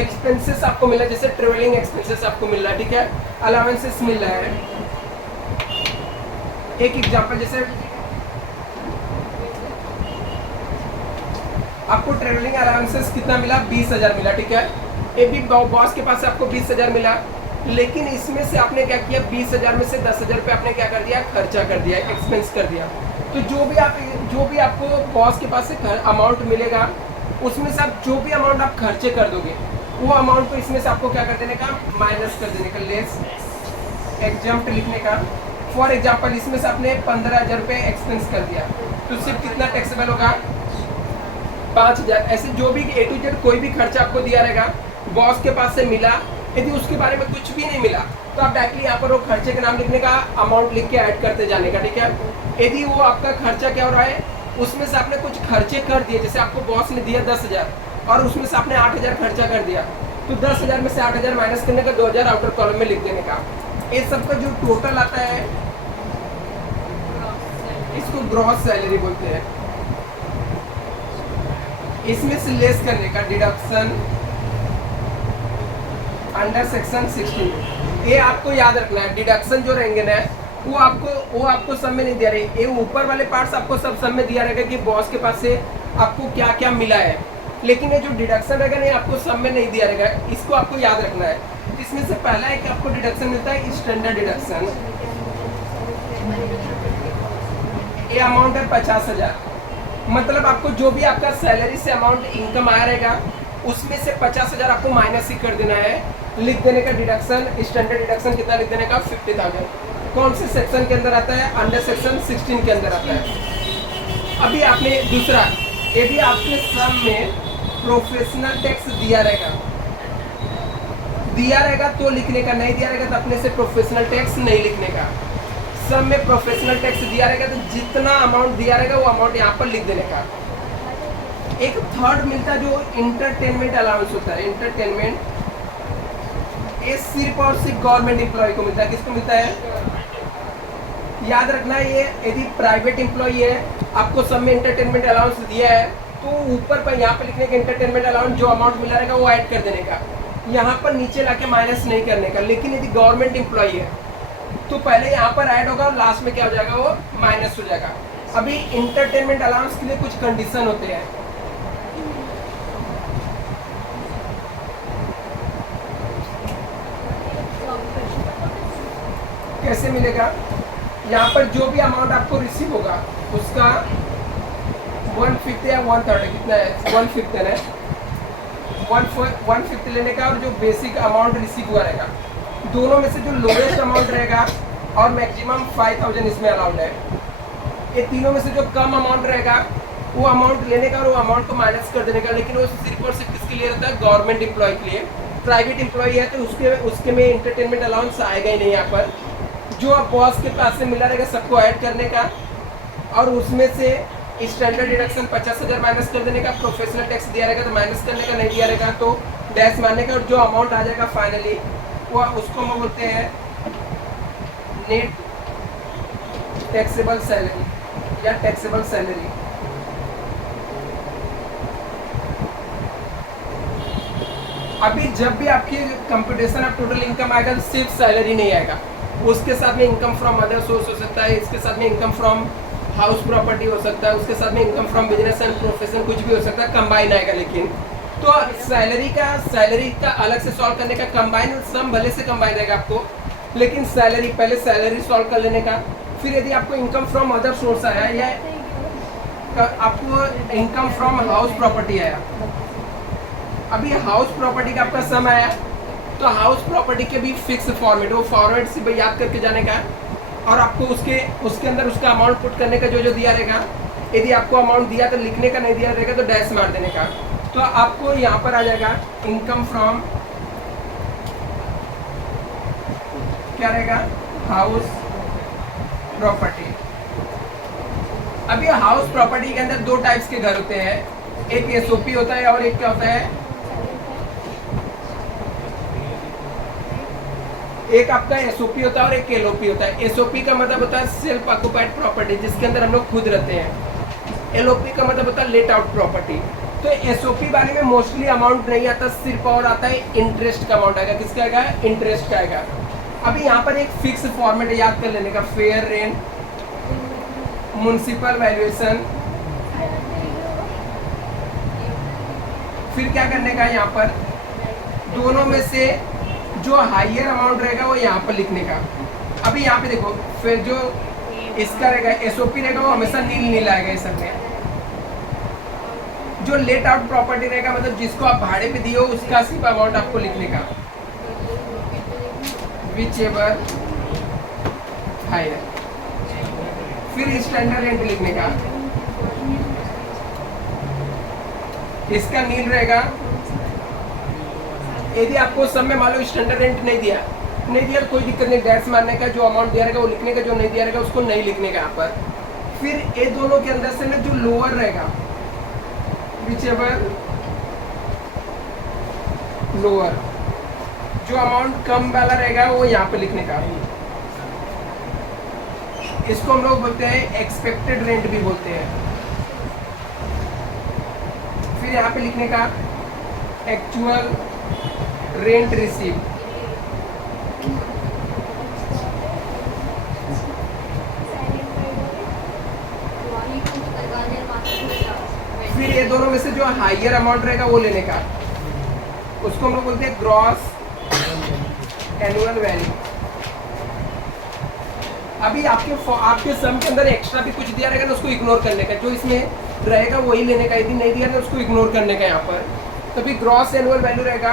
एक्सपेंसेस आपको मिला, जैसे ट्रेवलिंग एक्सपेंसेस आपको मिल रहा है, ठीक है, अलाउंसेस मिल रहा है। एक एग्जांपल, जैसे आपको ट्रेवलिंग अलाउंसेस कितना मिला, 20,000 मिला, ठीक है। ये भी बॉस के पास से आपको 20,000 मिला, लेकिन इसमें से आपने क्या किया, 20,000 में से 10,000 रुपये आपने क्या कर दिया, खर्चा कर दिया, एक्सपेंस कर दिया। तो जो भी आपको बॉस के पास से अमाउंट मिलेगा, उसमें से आप जो भी अमाउंट आप खर्चे कर दोगे, वो अमाउंट को इसमें से आपको क्या कर देने का, माइनस कर देने का, लेस एग्जाम्प्ट लिखने का। फॉर एग्जाम्पल इसमें से आपने 15,000 रुपये एक्सपेंस कर दिया, तो सिर्फ कितना टैक्सेबल होगा, 5,000। ऐसे जो भी A to Z कोई भी खर्चा आपको दिया रहेगा, बॉस के पास से मिला, यदि उसके बारे में कुछ भी नहीं मिला, तो आप डायरेक्टली यहाँ पर वो खर्चे का नाम लिखने का, अमाउंट लिख के ऐड करते जाने का, ठीक है। यदि वो आपका खर्चा क्या हो रहा है, उसमें से आपने कुछ खर्चे कर दिए, जैसे आपको बॉस ने दिया 10,000 और उसमें से आपने 8,000 खर्चा कर दिया, तो 10,000 में से 8,000 माइनस करने का, 2,000 आउटर कॉलम में लिख देने का। ये सबका जो टोटल आता है, इसको ग्रॉस सैलरी बोलते हैं। इसमें से लेस करने का, डिडक्शन अंडर सेक्शन 16। ये आपको याद रखना है, डिडक्शन जो रहेंगे ना, वो आपको सब में नहीं दिया रहे, ये ऊपर वाले पार्ट्स आपको सब में दिया रहेगा कि बॉस के पास से आपको क्या क्या मिला है, लेकिन ये जो डिडक्शन रहेगा नहीं, आपको सब में नहीं दिया रहेगा। इसको आपको याद रखना है। इसमें से पहला एक आपको डिडक्शन मिलता है स्टैंडर्ड डिडक्शन। ये अमाउंट है 50,000। मतलब आपको जो भी आपका सैलरी से अमाउंट इनकम आया रहेगा उसमें से 50,000 आपको माइनस ही कर देना है। लिख देने का डिडक्शन, स्टैंडर्ड डिडक्शन कितना लिख देने का 50,000। कौन से सेक्शन के अंदर आता है? अंडर सेक्शन 16 के अंदर आता है। अभी आपने दूसरा, ये भी आपके सम में प्रोफेशनल टैक्स दिया रहेगा तो लिखने का, नहीं दिया रहेगा तो अपने से प्रोफेशनल टैक्स नहीं लिखने का। सम में प्रोफेशनल टैक्स दिया रहेगा तो जितना अमाउंट दिया रहेगा वो अमाउंट यहाँ पर लिख देने का। एक थर्ड मिलता है जो इंटरटेनमेंट अलाउंस होता है। इंटरटेनमेंट ये सिर्फ और सिर्फ गवर्नमेंट एम्प्लॉय को मिलता है। किसको मिलता है? याद रखना, ये यदि प्राइवेट एम्प्लॉय है, आपको सब में इंटरटेनमेंट अलाउंस दिया है तो ऊपर पर यहाँ पे लिखने का इंटरटेनमेंट अलाउंस जो अमाउंट मिला रहेगा वो ऐड कर देने का, यहाँ पर नीचे लाके माइनस नहीं करने का। लेकिन यदि गवर्नमेंट एम्प्लॉय है तो पहले यहाँ पर ऐड होगा और लास्ट में क्या हो जाएगा? वो माइनस हो जाएगा। अभी इंटरटेनमेंट अलाउंस के लिए कुछ कंडीशन होते हैं। कैसे मिलेगा? यहाँ पर जो भी अमाउंट आपको रिसीव होगा उसका 1/5 या 1/3 कितना है? 1/5 है, 1/5 लेने का। और जो बेसिक अमाउंट रिसीव हुआ रहेगा दोनों में से जो लोएस्ट अमाउंट रहेगा और मैक्सिमम 5,000 इसमें अलाउड है, ये तीनों में से जो कम अमाउंट रहेगा वो अमाउंट लेने का और वो अमाउंट को माइनस कर देने का। लेकिन वो सिर्फ और सिर्फ किसके लिए रहता है? गवर्नमेंट एम्प्लॉय के लिए। प्राइवेट एम्प्लॉय है तो उसके में इंटरटेनमेंट अलाउंस आएगा ही नहीं। यहाँ पर जो आप बॉस के पास से मिला रहेगा सबको ऐड करने का और उसमें से स्टैंडर्ड डिडक्शन 50,000 माइनस कर देने का। प्रोफेशनल टैक्स दिया रहेगा तो माइनस करने का, नहीं दिया रहेगा तो डैश मारने का। और जो अमाउंट आ जाएगा फाइनली वो उसको हम बोलते हैं नेट टैक्सेबल सैलरी या टैक्सेबल सैलरी। अभी जब भी आपकी कंप्यूटेशन ऑफ टोटल इनकम आएगा तो सिर्फ सैलरी नहीं आएगा, उसके साथ में इनकम फ्रॉम अदर सोर्स हो सकता है, इसके साथ में इनकम फ्रॉम हाउस प्रॉपर्टी हो सकता है, उसके साथ में income from business and profession कुछ भी हो सकता है, कंबाइन आएगा। लेकिन तो सैलरी का अलग से सॉल्व करने का, कंबाइन सम भले से कंबाइन रहेगा आपको, लेकिन सैलरी पहले सैलरी सॉल्व कर लेने का। फिर यदि आपको इनकम फ्रॉम अदर सोर्स आया या आपको इनकम फ्रॉम हाउस प्रॉपर्टी आया, अभी हाउस प्रॉपर्टी का आपका सम आया तो हाउस प्रॉपर्टी के भी फिक्स फॉर्मेट, वो फॉर्मेट से याद करके जाने का और आपको उसके अंदर उसका अमाउंट पुट करने का जो दिया रहेगा। यदि आपको अमाउंट दिया तो लिखने का, नहीं दिया रहेगा तो डैश मार देने का। तो आपको यहाँ पर आ जाएगा इनकम फ्रॉम क्या रहेगा? House property. अभी हाउस प्रॉपर्टी के अंदर दो टाइप्स के घर होते हैं, एक एसओपी होता है और एक क्या होता है? एक आपका एसओपी होता है और एक एलओपी होता है। एसओपी का मतलब होता है सेल्फ ऑक्युपाइड प्रॉपर्टी, जिसके अंदर हम लोग खुद रहते हैं। एलओपी का मतलब होता है लेट आउट प्रॉपर्टी। तो एसओपी वाले में मोस्टली अमाउंट नहीं आता, सिर्फ और आता है इंटरेस्ट का अमाउंट आएगा। किसका आएगा? इंटरेस्ट का आएगा। अभी यहाँ पर एक फिक्स फॉर्मेट याद कर लेने का, फेयर रेंट, म्युनिसिपल वैल्यूएशन। फिर क्या करने का? यहाँ पर दोनों में से जो हाईयर अमाउंट रहेगा वो यहाँ पर लिखने का। अभी यहाँ पे देखो, फिर जो इसका रहेगा एसओपी रहेगा वो हमेशा नील आएगा इस सब में। जो लेट आउट प्रॉपर्टी रहेगा मतलब जिसको आप भाड़े पे दिए हो उसका सिर्फ अमाउंट आपको लिखने का, विच एवर हायर। फिर स्टैंडर्ड रेंट लिखने का, इसका नील रहेगा। यदि आपको सब में मान लो स्टैंडर्ड रेंट नहीं दिया तो कोई दिक्कत नहीं, डैश मारने का। जो अमाउंट दिया रहेगा वो लिखने का, जो नहीं दिया रहेगा उसको नहीं लिखने का यहाँ पर। फिर ये दोनों के अंदर से ना जो लोअर रहेगा, whichever लोअर, जो अमाउंट कम वाला रहेगा वो यहाँ पे लिखने का। इसको हम लोग बोलते हैं एक्सपेक्टेड रेंट भी बोलते हैं। फिर यहाँ पे लिखने का एक्चुअल रेंट रिसीव। फिर ये दोनों में से जो हाईयर अमाउंट रहेगा वो लेने का, उसको हम लोग बोलते हैं ग्रॉस एनुअल वैल्यू। अभी आपके सम के अंदर एक्स्ट्रा भी कुछ दिया रहेगा ना, उसको इग्नोर करने का, जो इसमें रहेगा वही लेने का, यदि नहीं दिया ना उसको इग्नोर करने का यहाँ पर। तो भी ग्रॉस एनुअल वैल्यू रहेगा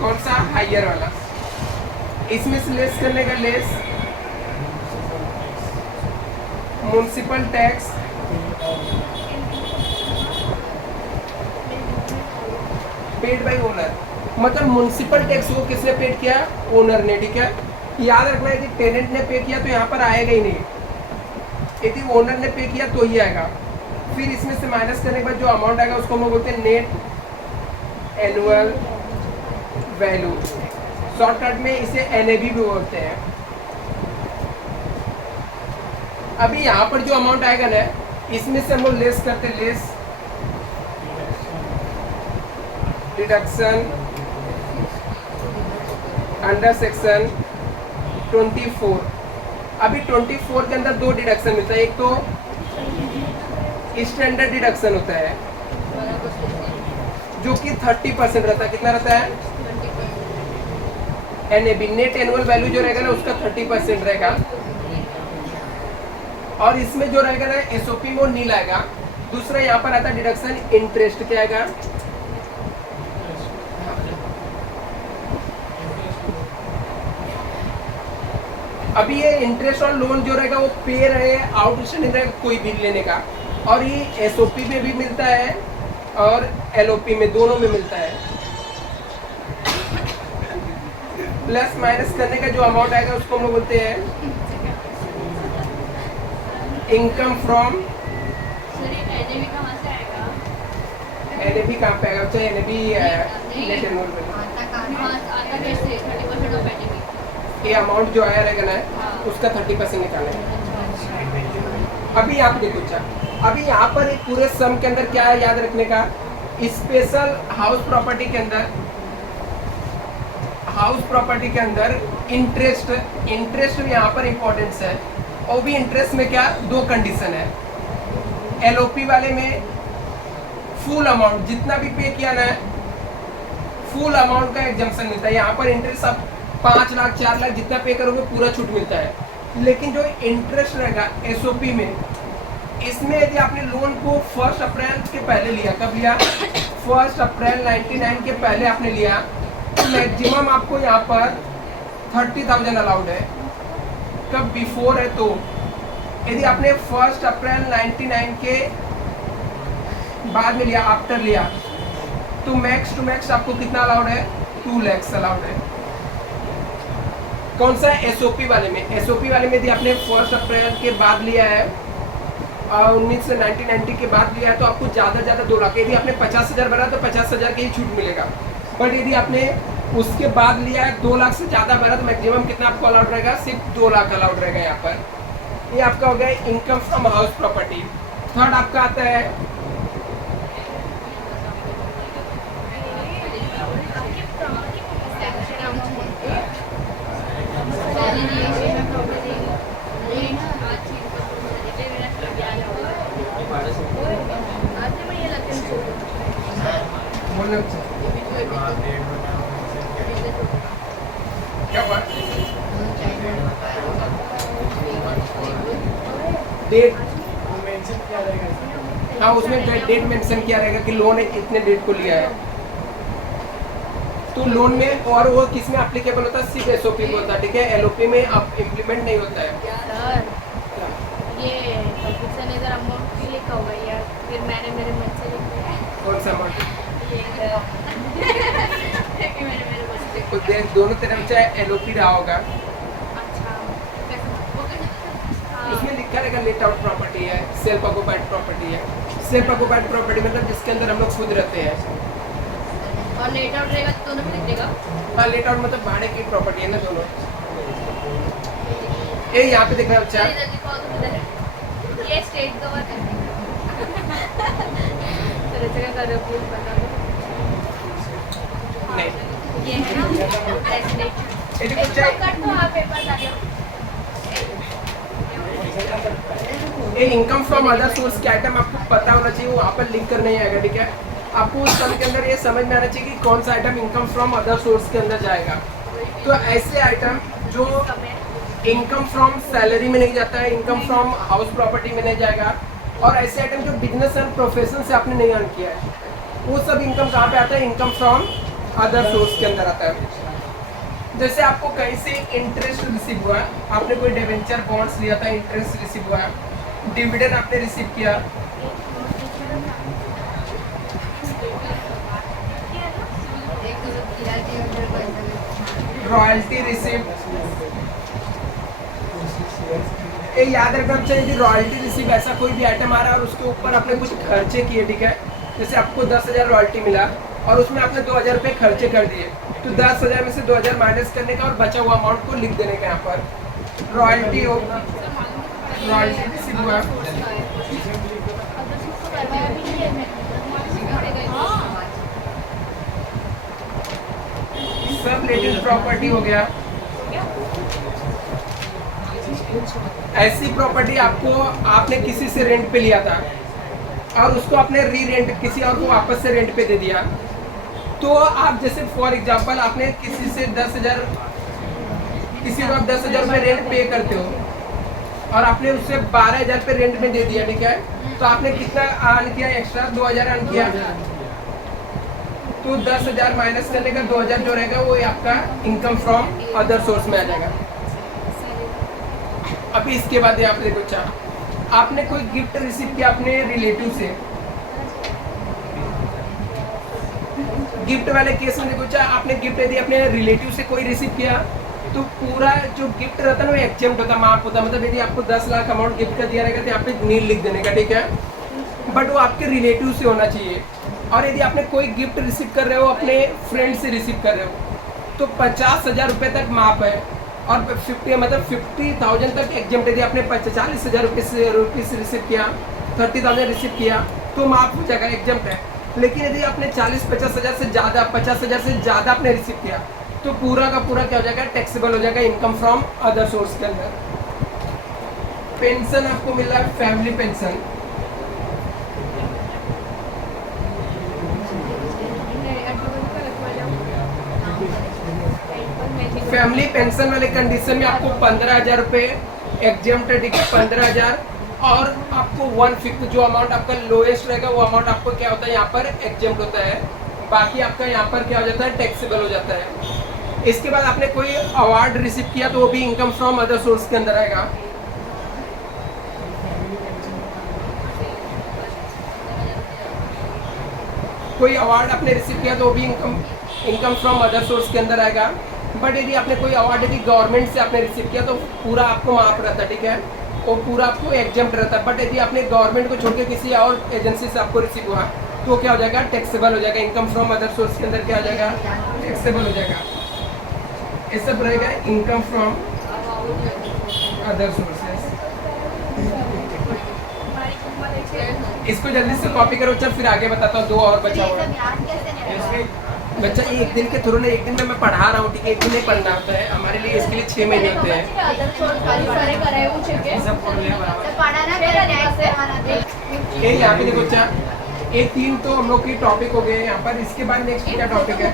कौन सा, हायर वाला। इसमें से लेस करने का less municipal tax paid by owner, मतलब म्युनिसिपल टैक्स वो किसने पेड किया, ओनर ने, ठीक है। याद रखना है कि टेनेंट ने पे किया तो यहाँ पर आएगा ही नहीं, यदि ओनर ने पे किया तो ही आएगा। फिर इसमें से माइनस करने के बाद जो अमाउंट आएगा उसको हम बोलते हैं नेट एनुअल वैल्यू, शॉर्टकट में इसे एनएवी भी बोलते हैं। अभी यहाँ पर जो अमाउंट आएगा ना, इसमें से हम लोग लेस करते, लेस डिडक्शन अंडर सेक्शन 24। अभी 24 के अंदर दो डिडक्शन मिलता है, एक तो स्टैंडर्ड डिडक्शन होता है जो कि 30% रहता है, कितना रहता है, एनएबी नेट एनुअल वैल्यू जो रहेगा ना उसका 30% रहेगा। और इसमें जो रहेगा ना एसओपी में वो नील आएगा। दूसरा यहाँ पर आता है डिडक्शन इंटरेस्ट, क्या आएगा, अभी ये इंटरेस्ट और लोन जो रहेगा वो पे रहे आउटस्टैंडिंग रहेगा कोई बिल लेने का, और ये एसओपी में भी मिलता है और एलओपी में, दोनों में मिलता है। प्लस माइनस करने का जो अमाउंट आएगा उसको हम लोग बोलते हैं इनकम फ्रॉम, एनएवी कहाँ से आएगा, एनएबी कहाँ पे आएगा, चाहे एनएबी नेट एनुअल वैल्यू, आता कैसे 30% ऑफ एनएवी, ये अमाउंट जो आया रहेगा ना उसका 30% निकालना है। अभी यहाँ पे देखो, अच्छा अभी यहाँ पर एक पूरे सम के अंदर क्या है याद रखने का, स्पेशल हाउस प्रॉपर्टी के अंदर, हाउस प्रॉपर्टी के अंदर इंटरेस्ट, इंटरेस्ट भी यहाँ पर इंपॉर्टेंस है। और भी इंटरेस्ट में क्या, दो कंडीशन है। एलओपी वाले में फुल अमाउंट जितना भी पे किया ना, फुल अमाउंट का एग्जम्पशन मिलता है। यहाँ पर इंटरेस्ट आप 5 लाख 4 लाख जितना पे करोगे पूरा छूट मिलता है। लेकिन जो इंटरेस्ट रहेगा एसओपी में, इसमें यदि आपने लोन को 1 अप्रैल के पहले लिया, कब लिया, 1 अप्रैल 99 के पहले आपने लिया, तो मैक्सिमम आपको यहाँ पर 30,000 अलाउड है। कब बिफोर है तो, यदि आपने 1 अप्रैल 99 के बाद में लिया, आफ्टर लिया, तो मैक्स टू मैक्स आपको कितना अलाउड है, 2 लाख अलाउड है। कौन सा, एसओपी वाले में। एसओपी वाले में यदि आपने 1 अप्रैल के बाद लिया है और 1990 के बाद लिया है तो आपको ज़्यादा से ज़्यादा 2 लाख, यदि आपने 50,000 भरा तो 50,000 की ही छूट मिलेगा। बट यदि आपने उसके बाद लिया है 2 लाख से ज़्यादा भरा तो मैक्सिमम कितना आपको अलाउड रहेगा, सिर्फ 2 लाख अलाउड रहेगा यहाँ पर। ये आपका हो गया income from house property. Third आपका आता है क्या हुआ, डेट, हाँ उसमें डेट मेंशन किया रहेगा कि लोन इतने डेट को लिया है। तो लोन में, और वो किस में एप्लीकेबल होता है, सिर्फ एसओपी में होता है, ठीक है। एलओपी में अब इम्प्लीमेंट नहीं होता है। सर ये कंप्यूटर अमाउंट भी लिखा हुआ है यार, फिर मैंने मेरे मन से लिख दिया। कौन सा अमाउंट, ये मैंने मेरे मन से, तो दोनों तरफ चाहे एलओपी रहा होगा, अच्छा उसमें लिखा रहेगा लेट आउट प्रॉपर्टी है, सेल्फ ऑक्युपाइड प्रॉपर्टी है। सेल्फ ऑक्युपाइड प्रॉपर्टी मतलब जिसके अंदर हम लोग खुद रहते हैं। और लेट आउट रहेगा तो दोनों में लिख देगा। हाँ, लेट आउट मतलब भाड़े की प्रॉपर्टी है ना दोनों। ये यहाँ पे देखना अच्छा, इधर दिखाओ तो किधर है, ये स्टेट कवर करने का। चलो जगह कर रहे हो पूछ बता दो। नहीं ये है ना एस्टेट, ये कुछ है, कट तो आप पेपर डालियो। ये इनकम फ्रॉम अदर सोर्स के आइटम आपको पता होना चाहिए, वो वहाँ पर लिंक करने आएगा, ठीक है। आपको उस सम के अंदर ये समझ में आना चाहिए कि कौन सा item income from other source के अंदर जाएगा। तो ऐसे आइटम जो इनकम फ्रॉम सैलरी में नहीं जाता है, इनकम फ्रॉम हाउस प्रॉपर्टी में नहीं जाएगा, और ऐसे आइटम जो बिजनेस एंड प्रोफेशन से आपने नहीं अर्न किया है, वो सब इनकम कहाँ पे आता है? इनकम फ्रॉम अदर सोर्स के अंदर आता है। जैसे आपको कहीं से इंटरेस्ट रिसीव हुआ है, आपने कोई डिवेंचर बॉन्ड्स लिया था, इंटरेस्ट रिसीव हुआ है, डिविडेंड आपने रिसीव किया, रॉयल्टी रिसीव, ये याद रखना चाहिए कि रॉयल्टी रिसीव ऐसा कोई भी आइटम आ रहा है और उसके ऊपर आपने कुछ खर्चे किए, ठीक है। जैसे आपको 10,000 रॉयल्टी मिला और उसमें आपने 2,000 रुपये खर्चे कर दिए, तो 10,000 में से 2,000 माइनस करने का और बचा हुआ अमाउंट को लिख देने का यहाँ पर रॉयल्टी हो, रॉयल्टी रिसीव हुआ। सब रिलेटेड प्रॉपर्टी हो गया। ऐसी प्रॉपर्टी आपको आपने किसी से रेंट पे लिया था और उसको आपने री रेंट किसी और को वापस से रेंट पे दे दिया, तो आप जैसे फॉर एग्जांपल आपने किसी से 10,000, किसी को आप 10,000 रुपये रेंट पे करते हो और आपने उससे 12,000 पे रेंट में दे दिया, ठीक है। तो आपने कितना अर्न किया? एक्स्ट्रा 2,000 अर्न किया। तो 10,000 माइनस करने का 2,000 जो रहेगा वो आपका इनकम फ्रॉम अदर सोर्स में आ जाएगा। अभी इसके बाद यहाँ पे देखो, अच्छा आपने कोई गिफ्ट रिसीव किया अपने रिलेटिव से, गिफ्ट वाले केस में देखो, अच्छा आपने गिफ्ट यदि अपने रिलेटिव से कोई रिसीव किया तो पूरा जो गिफ्ट रहता है ना वो एक्सेम्प्ट होता, माफ होता। मतलब यदि आपको 10 लाख अमाउंट गिफ्ट का दिया रहेगा तो यहाँ पे नील लिख देने का, ठीक है, बट वो आपके रिलेटिव से होना चाहिए। और यदि आपने कोई गिफ्ट रिसीव कर रहे हो अपने फ्रेंड से रिसीव कर रहे हो तो 50,000 रुपये तक माफ है, और 50,000 तक एग्जाम्प्ट। यदि आपने 40,000 रुपये रिसीव किया, 30,000 रिसीव किया तो माफ हो जाएगा, एग्जाम्प्ट है। लेकिन यदि आपने 40-50,000 से ज़्यादा, 50,000 से ज़्यादा आपने रिसीव किया तो पूरा का पूरा क्या हो जाएगा? टैक्सेबल हो जाएगा इनकम फ्रॉम अदर सोर्स के अंदर। पेंशन आपको मिल रहा है, फैमिली पेंशन, फैमिली पेंशन वाले कंडीशन में आपको 15,000 रुपये एग्जाम्प्ट है, ठीक है, 15,000, और आपको 1/5 जो अमाउंट आपका लोएस्ट रहेगा वो अमाउंट आपको क्या होता है यहाँ पर एग्जाम्प्ट होता है, बाकी आपका यहाँ पर क्या हो जाता है? टैक्सेबल हो जाता है। इसके बाद आपने कोई अवार्ड रिसीव किया तो वो भी इनकम फ्रॉम अदर सोर्स के अंदर आएगा। कोई अवार्ड आपने रिसीव किया तो वो भी इनकम फ्रॉम अदर सोर्स के अंदर आएगा। बट यदि आपने कोई अवार्ड यदि गवर्नमेंट से आपने रिसीव किया तो पूरा आपको माफ रहता है, ठीक है, वो पूरा आपको एग्जाम्प्ट रहता है। बट यदि आपने गवर्नमेंट को छोड़ के किसी और एजेंसी से आपको रिसीव हुआ तो क्या हो जाएगा? टैक्सेबल हो जाएगा। इनकम फ्रॉम अदर सोर्स के अंदर क्या हो जाएगा? टैक्सेबल हो जाएगा। ये सब रहेगा इनकम फ्रॉम अदर सोर्सेस। इसको जल्दी से कॉपी करो, चल फिर आगे बताता हूँ। 2 और बचा हुआ है बच्चा, ये एक दिन के थ्रू नहीं, एक दिन में मैं पढ़ा रहा हूँ, ठीक है, एक दिन नहीं पढ़ना होता है हमारे लिए, इसके लिए 6 महीने होते हैं। ये यहाँ पे देखो बच्चा, ये 3 तो हम लोग की टॉपिक हो गए यहाँ पर। इसके बाद नेक्स्ट क्या टॉपिक है?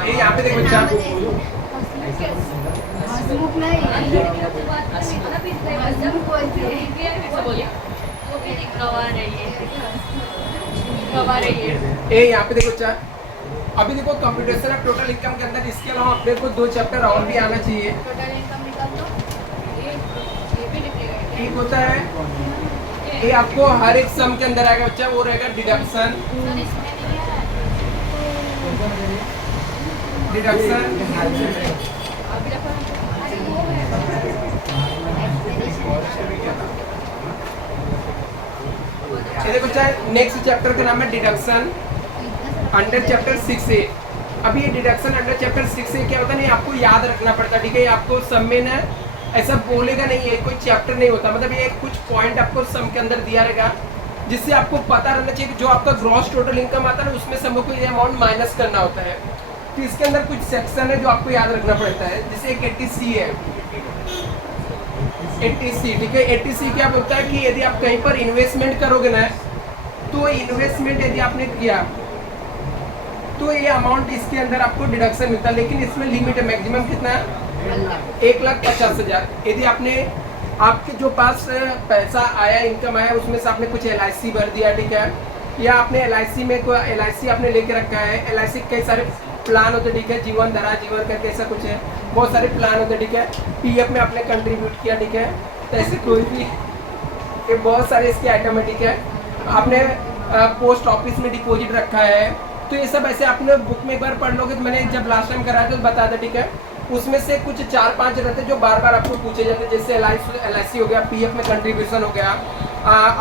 ये यहाँ पे देखो बच्चा, ये यहाँ पे देखो बच्चा, अभी देखो कंप्यूटेशन ऑफ टोटल इनकम के अंदर इसके अलावा अपने को 2 चैप्टर और भी आना चाहिए। एक होता है, ये आपको हर एक सम के अंदर आएगा बच्चा, वो रहेगा डिडक्शन। ये देखो बच्चा, नेक्स्ट चैप्टर का नाम है डिडक्शन अंडर चैप्टर 6A। अभी ये डिडक्शन अंडर चैप्टर 6A क्या होता है, नहीं आपको याद रखना पड़ता, ठीक है। आपको सम में ना ऐसा बोलेगा नहीं, ये कोई चैप्टर नहीं होता, मतलब ये कुछ पॉइंट आपको सम के अंदर दिया रहेगा जिससे आपको पता रहना चाहिए कि जो आपका ग्रॉस टोटल इनकम आता है ना उसमें से हमको ये अमाउंट माइनस करना होता है। तो इसके अंदर कुछ सेक्शन है जो आपको याद रखना पड़ता है, जैसे एक 80C है, 80C, ठीक है। 80C क्या बोलता है कि यदि आप कहीं पर इन्वेस्टमेंट करोगे ना, तो इन्वेस्टमेंट यदि आपने किया तो ये अमाउंट इसके अंदर आपको डिडक्शन मिलता है, लेकिन इसमें लिमिट है, मैक्सिमम कितना है 1,50,000। यदि आपने आपके जो पास पैसा आया, इनकम आया, उसमें से आपने कुछ LIC भर दिया, ठीक है, या आपने LIC में कोई LIC आपने लेके रखा है, LIC के कई सारे प्लान होते हैं, ठीक है, जीवन धारा जीवन करके ऐसा कुछ है, बहुत सारे प्लान होते हैं, ठीक है। PF में आपने कंट्रीब्यूट किया, ठीक है, तो ऐसे कोई भी ये बहुत सारे इसके आइटम है, ठीक है। आपने पोस्ट ऑफिस में डिपॉजिट रखा है, तो ये सब ऐसे आपने बुक में एक बार पढ़ लोगे, तो मैंने जब लास्ट टाइम कराया था तो बता था, ठीक है। उसमें से कुछ 4-5 रहते हैं जो बार बार आपको पूछे जाते हैं, जैसे LIC हो गया, PF में कंट्रीब्यूशन हो गया,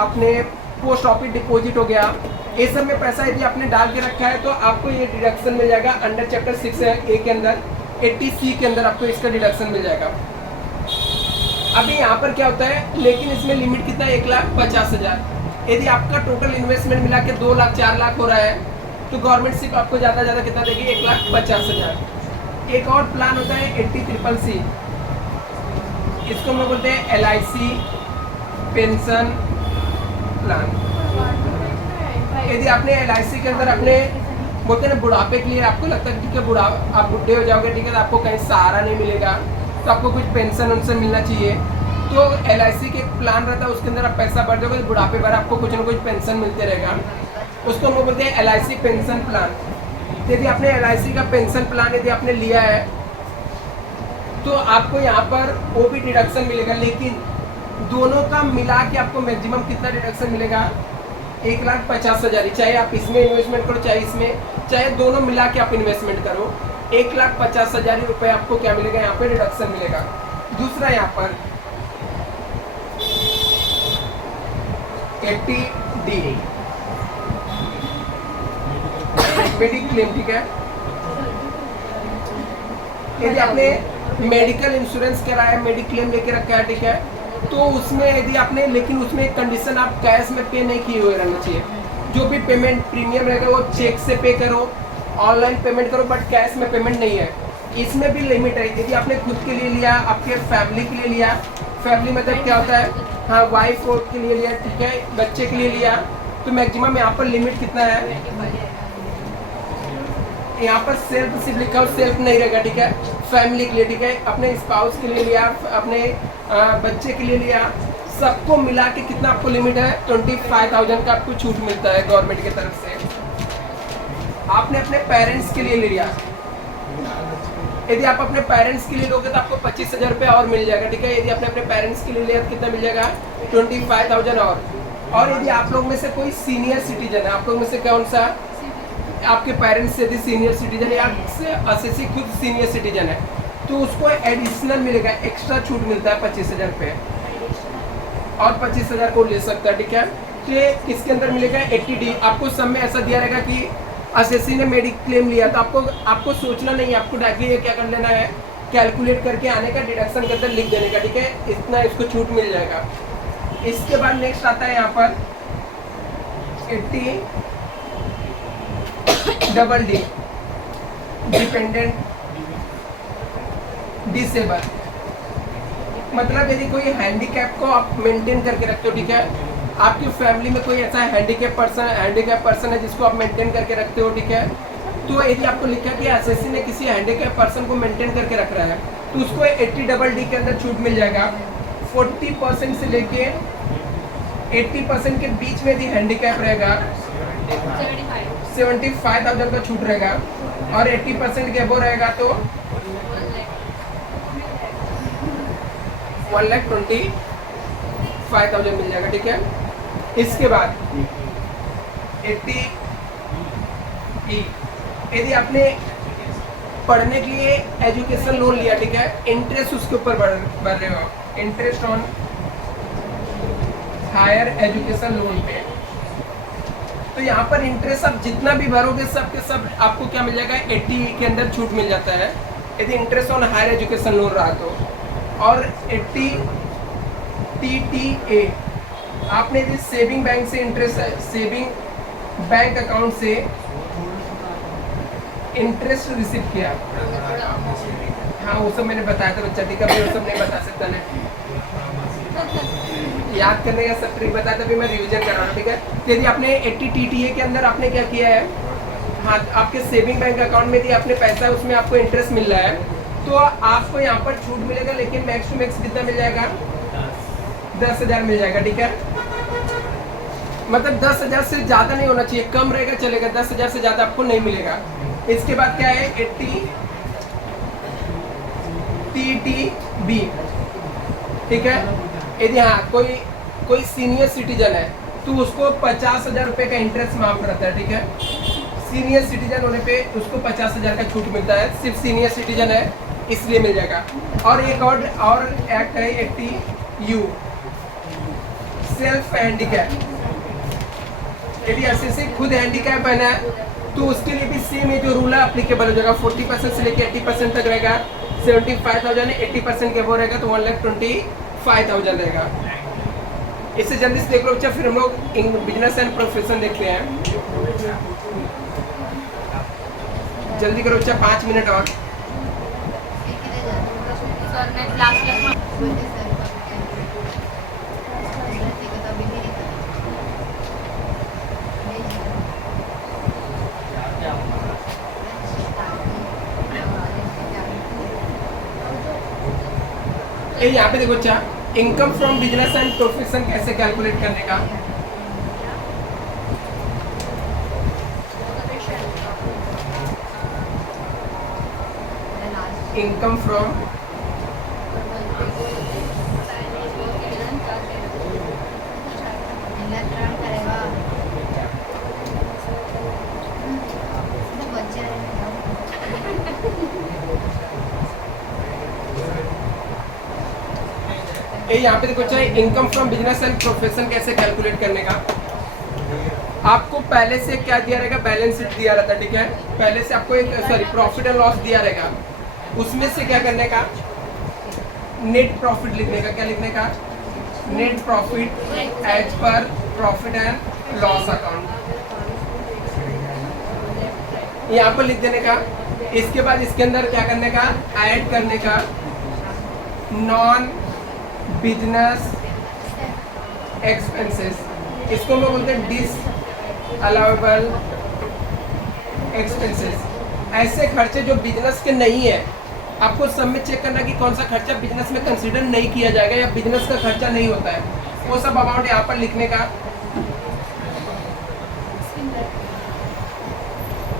अपने पोस्ट ऑफिस डिपॉजिट हो गया, ये सब में पैसा यदि आपने डाल के रखा है तो आपको ये डिडक्शन मिल जाएगा अंडर चैप्टर 6A के अंदर, 80C के अंदर आपको इसका डिडक्शन मिल जाएगा। अभी यहाँ पर क्या होता है, लेकिन इसमें लिमिट कितना है 1,50,000। यदि आपका टोटल इन्वेस्टमेंट मिला के 2 लाख 4 लाख हो रहा है तो गवर्नमेंट सिर्फ आपको ज़्यादा ज़्यादा कितना देगी 1,50,000। एक और प्लान होता है 80CCC, इसको हम बोलते हैं LIC पेंशन प्लान। यदि आपने LIC के अंदर अपने बोलते हैं ना बुढ़ापे के लिए, आपको लगता है ठीक है बुढ़ा आप बुढ़े हो जाओगे, ठीक है, तो आपको कहीं सहारा नहीं मिलेगा, तो आपको कुछ पेंशन उनसे मिलना चाहिए, तो LIC के प्लान रहता है, उसके अंदर आप पैसा भर दोगे, बुढ़ापे भर आपको कुछ ना कुछ पेंशन मिलते रहेगा, उसको हम बोलते हैं LIC पेंशन प्लान। यदि आपने LIC का पेंशन प्लान यदि आपने लिया है तो आपको यहाँ पर वो भी डिडक्शन मिलेगा, लेकिन दोनों का मिला के आपको मैक्सिमम कितना डिडक्शन मिलेगा 1,50,000। चाहे आप इसमें इन्वेस्टमेंट करो चाहे इसमें, चाहे दोनों मिला के आप इन्वेस्टमेंट करो, 1,50,000 रुपये आपको क्या मिलेगा यहाँ पे डिडक्शन मिलेगा। दूसरा यहाँ पर 80D मेडिक्लेम, ठीक है। यदि आपने मेडिकल इंश्योरेंस कराया, मेडिक्लेम लेके रखा है, ठीक है, तो उसमें यदि आपने, लेकिन उसमें एक कंडीशन, आप कैश में पे नहीं किए हुए रहना चाहिए। जो भी पेमेंट प्रीमियम रहेगा वो चेक से पे करो, ऑनलाइन पेमेंट करो, बट कैश में पेमेंट नहीं है। इसमें भी लिमिट है, यदि आपने खुद के लिए लिया, आपके फैमिली के लिए लिया, फैमिली मतलब क्या होता है, हाँ वाइफ के लिए लिया, ठीक है, बच्चे के लिए लिया, तो मैक्सिमम यहाँ पर लिमिट कितना है, यहाँ पर सेल्फ सिर्फ लिखा हो, सेल्फ नहीं रहेगा, ठीक है, फैमिली के लिए, ठीक है, अपने स्पाउस के लिए लिया, अपने बच्चे के लिए लिया, सबको मिला के कितना आपको लिमिट है 25,000 का आपको छूट मिलता है गवर्नमेंट की तरफ से। आपने अपने पेरेंट्स के लिए लिया, यदि आप अपने पेरेंट्स के लिए लोगे तो आपको 25,000 रुपये और मिल जाएगा, ठीक है। यदि आपने अपने पेरेंट्स के लिए लिया तो कितना मिल जाएगा 25,000 और यदि आप लोग में से कोई सीनियर सिटीजन है, आप लोग में से कौन सा, आपके पेरेंट्स से यदि सीनियर सिटीजन है, आपसे असेसी खुद सीनियर सिटीजन है, तो उसको एडिशनल मिलेगा, एक्स्ट्रा छूट मिलता है 25,000 रुपये, और 25,000 को ले सकता है, ठीक है। तो ये किसके अंदर मिलेगा 80D। आपको सब में ऐसा दिया रहेगा कि असेसी ने मेडिक्लेम लिया, तो आपको सोचना नहीं है, आपको डायरेक्टली क्या कर लेना है, कैलकुलेट करके आने का, डिडक्शन के अंदर लिख देने का, ठीक है, इतना इसको छूट मिल जाएगा। इसके बाद नेक्स्ट आता है यहाँ पर 80DD डिपेंडेंट डिसेबल, मतलब यदि कोई हैंडीकैप को आप मेंटेन करके रखते हो, ठीक है, आपकी फैमिली में कोई ऐसा हैंडीकैप पर्सन है जिसको आप मेंटेन करके रखते हो, ठीक है, तो यदि आपको लिखा कि एसएससी ने किसी हैंडीकैप पर्सन को मेंटेन करके रख रहा है तो उसको 80DD के अंदर छूट मिल जाएगा। 40% से लेके 80% के बीच में यदि हैंडीकैप रहेगा 75,000 का छूट रहेगा, और 80% के अबव रहेगा तो 1,25,000 मिल जाएगा, ठीक है। इसके बाद 80E, यदि आपने पढ़ने के लिए एजुकेशन लोन लिया, ठीक है, इंटरेस्ट उसके ऊपर भर रहे हो, interest on higher education loan पे, तो यहाँ पर इंटरेस्ट आप जितना भी भरोगे सब के सब आपको क्या मिल जाएगा 80 के अंदर छूट मिल जाता है, यदि interest on higher education loan रहा तो। और 80TTA आपने यदि सेविंग बैंक से इंटरेस्ट, सेविंग बैंक अकाउंट से इंटरेस्ट रिसीव किया, हाँ वो सब मैंने बताया था बच्चा, ठीक है वो सब नहीं बता सकता ना, याद करने का सब ट्रिक बताया था, अभी मैं रिवीजन कर रहा हूँ, ठीक है। तो यदि आपने 80 TTA के अंदर आपने क्या किया है, हाँ आपके सेविंग बैंक अकाउंट में यदि आपने पैसा है उसमें आपको इंटरेस्ट मिल रहा है, तो आपको यहाँ पर छूट मिलेगा, लेकिन मैक्स टू मैक्स कितना मिल जाएगा, 10,000 मिल जाएगा, ठीक है। मतलब 10,000 से ज़्यादा नहीं होना चाहिए, कम रहेगा चलेगा, 10,000 से ज़्यादा आपको नहीं मिलेगा। इसके बाद क्या है 80 TTB, ठीक है। यदि हाँ कोई सीनियर सिटीजन है तो उसको 50,000 रुपये का इंटरेस्ट माफ रहता है, ठीक है। सीनियर सिटीजन होने पे उसको 50,000 का छूट मिलता है, सिर्फ सीनियर सिटीजन है इसलिए मिल जाएगा। और एक और एक्ट है 80U, सेल्फ हैंडीकैप। यदि ऐसे खुद हैंडीकैप है ना तो उसके लिए भी सेम ये जो रूल है अप्लीकेबल हो जाएगा, 40% से लेकर 80% तक रहेगा, 75,000 80% के वो रहेगा तो 1,25,000 रहेगा। इससे जल्दी से देख लो बच्चा, फिर हम लोग बिजनेस एंड प्रोफेशन देखते हैं। जल्दी करो बच्चा, 5 मिनट और। सर मैं लास्ट क्लास ये यहाँ पे देखो बच्चा, income from business and profession कैसे कैलकुलेट करने का। इनकम फ्रॉम यहाँ पे देखो चाहे income from business and profession कैसे कैलकुलेट करने का। आपको पहले से क्या दिया रहेगा, बैलेंस शीट दिया रहता है, ठीक है। पहले से आपको एक प्रॉफिट एंड लॉस दिया रहेगा, उसमें से क्या करने का, नेट प्रॉफिट लिखने का। क्या लिखने का, net profit as per profit and loss account, यहाँ पर लिख देने का। इसके बाद इसके अंदर क्या करने का, ऐड करने का नॉन बिजनेस एक्सपेंसेस, इसको हम लोग बोलते हैं डिस अलाउेबल एक्सपेंसेस। ऐसे खर्चे जो बिजनेस के नहीं है, आपको सब में चेक करना कि कौन सा खर्चा बिजनेस में कंसीडर नहीं किया जाएगा या बिजनेस का खर्चा नहीं होता है, वो सब अमाउंट यहाँ पर लिखने का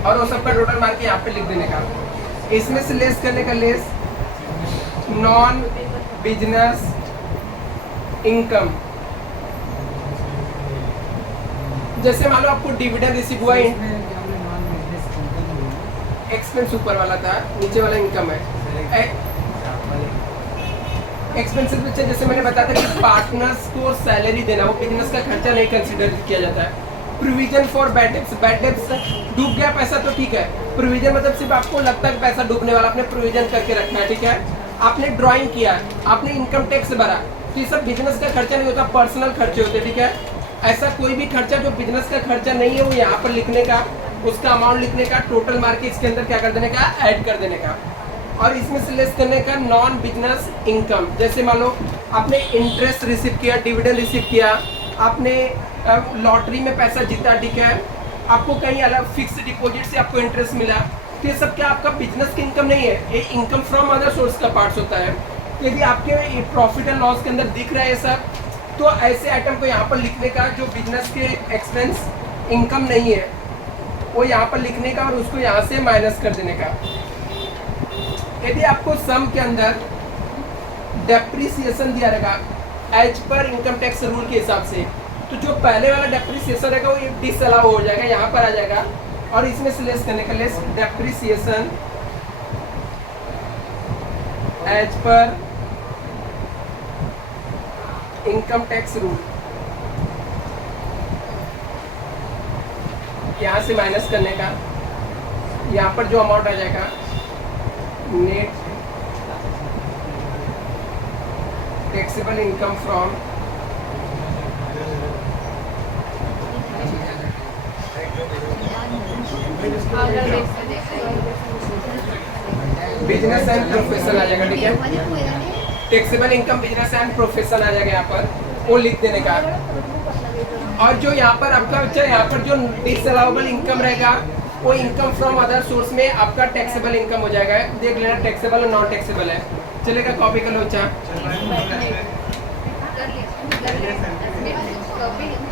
और वो सब का टोटल मार के यहाँ पे लिख देने का। इसमें से लेस करने का, लेस नॉन बिजनेस इनकम। जैसे मान लो आपको डिविडेंड रिसीव हुआ, एक्सपेंस ऊपर वाला था, नीचे वाला इनकम है। एक्सपेंसेस बच्चे जैसे मैंने बताया था कि पार्टनर्स को सैलरी देना, वो बिजनेस का खर्चा नहीं कंसीडर किया जाता है। Provision for bad debts, bad debts डूब गया पैसा तो ठीक है, प्रोविजन मतलब सिर्फ आपको लगता है कि पैसा डूबने वाला, आपने प्रोविजन करके रखना है, ठीक है। आपने ड्राइंग किया, आपने इनकम टैक्स भरा, तो ये सब बिजनेस का खर्चा नहीं होता, पर्सनल खर्चे होते, ठीक है। ऐसा कोई भी खर्चा जो बिजनेस का खर्चा नहीं है वो यहाँ पर लिखने का, उसका अमाउंट लिखने का, टोटल मार के इसके अंदर क्या कर देने का, ऐड कर देने का। और इसमें से लेस करने का नॉन बिजनेस इनकम। जैसे मान लो आपने इंटरेस्ट रिसीव किया, डिविडेंड रिसीव किया, आपने लॉटरी में पैसा जीता, ठीक है, आपको कहीं अलग फिक्स डिपॉजिट से आपको इंटरेस्ट मिला, तो ये सब क्या आपका बिजनेस की इनकम नहीं है, ये इनकम फ्रॉम अदर सोर्स का पार्ट्स होता है। यदि आपके प्रॉफिट एंड लॉस के अंदर दिख रहा है सब, तो ऐसे आइटम को यहाँ पर लिखने का जो बिजनेस के एक्सपेंस इनकम नहीं है वो यहाँ पर लिखने का और उसको यहाँ से माइनस कर देने का। यदि आपको सम के अंदर डेप्रिसिएशन दिया रहेगा as per income tax rule के हिसाब से, तो जो पहले वाला डेप्रिसिएशन रहेगा वो डिसअलाउ हो जाएगा, यहाँ पर आ जाएगा। और इसमें से लेस करने का, less depreciation as per income tax rule, यहाँ से माइनस करने का। यहाँ पर जो अमाउंट आ जाएगा नेट टैक्सेबल इनकम फ्रॉम अगर वैसे देखते हैं बिजनेस एंड प्रोफेशन आ जाएगा, ठीक है। Taxable income, business and profession आ जाएगा यहाँ पर, वो लिख देने का। और जो यहाँ पर आपका बच्चा, यहाँ पर जो डिसअलाउएबल इनकम रहेगा वो इनकम फ्रॉम अदर सोर्स में आपका टैक्सेबल इनकम हो जाएगा। देख लेना टैक्सेबल और नॉन टैक्सेबल है, चलेगा। कॉपी कर लो बच्चा। कर लीजिए, कर लीजिए।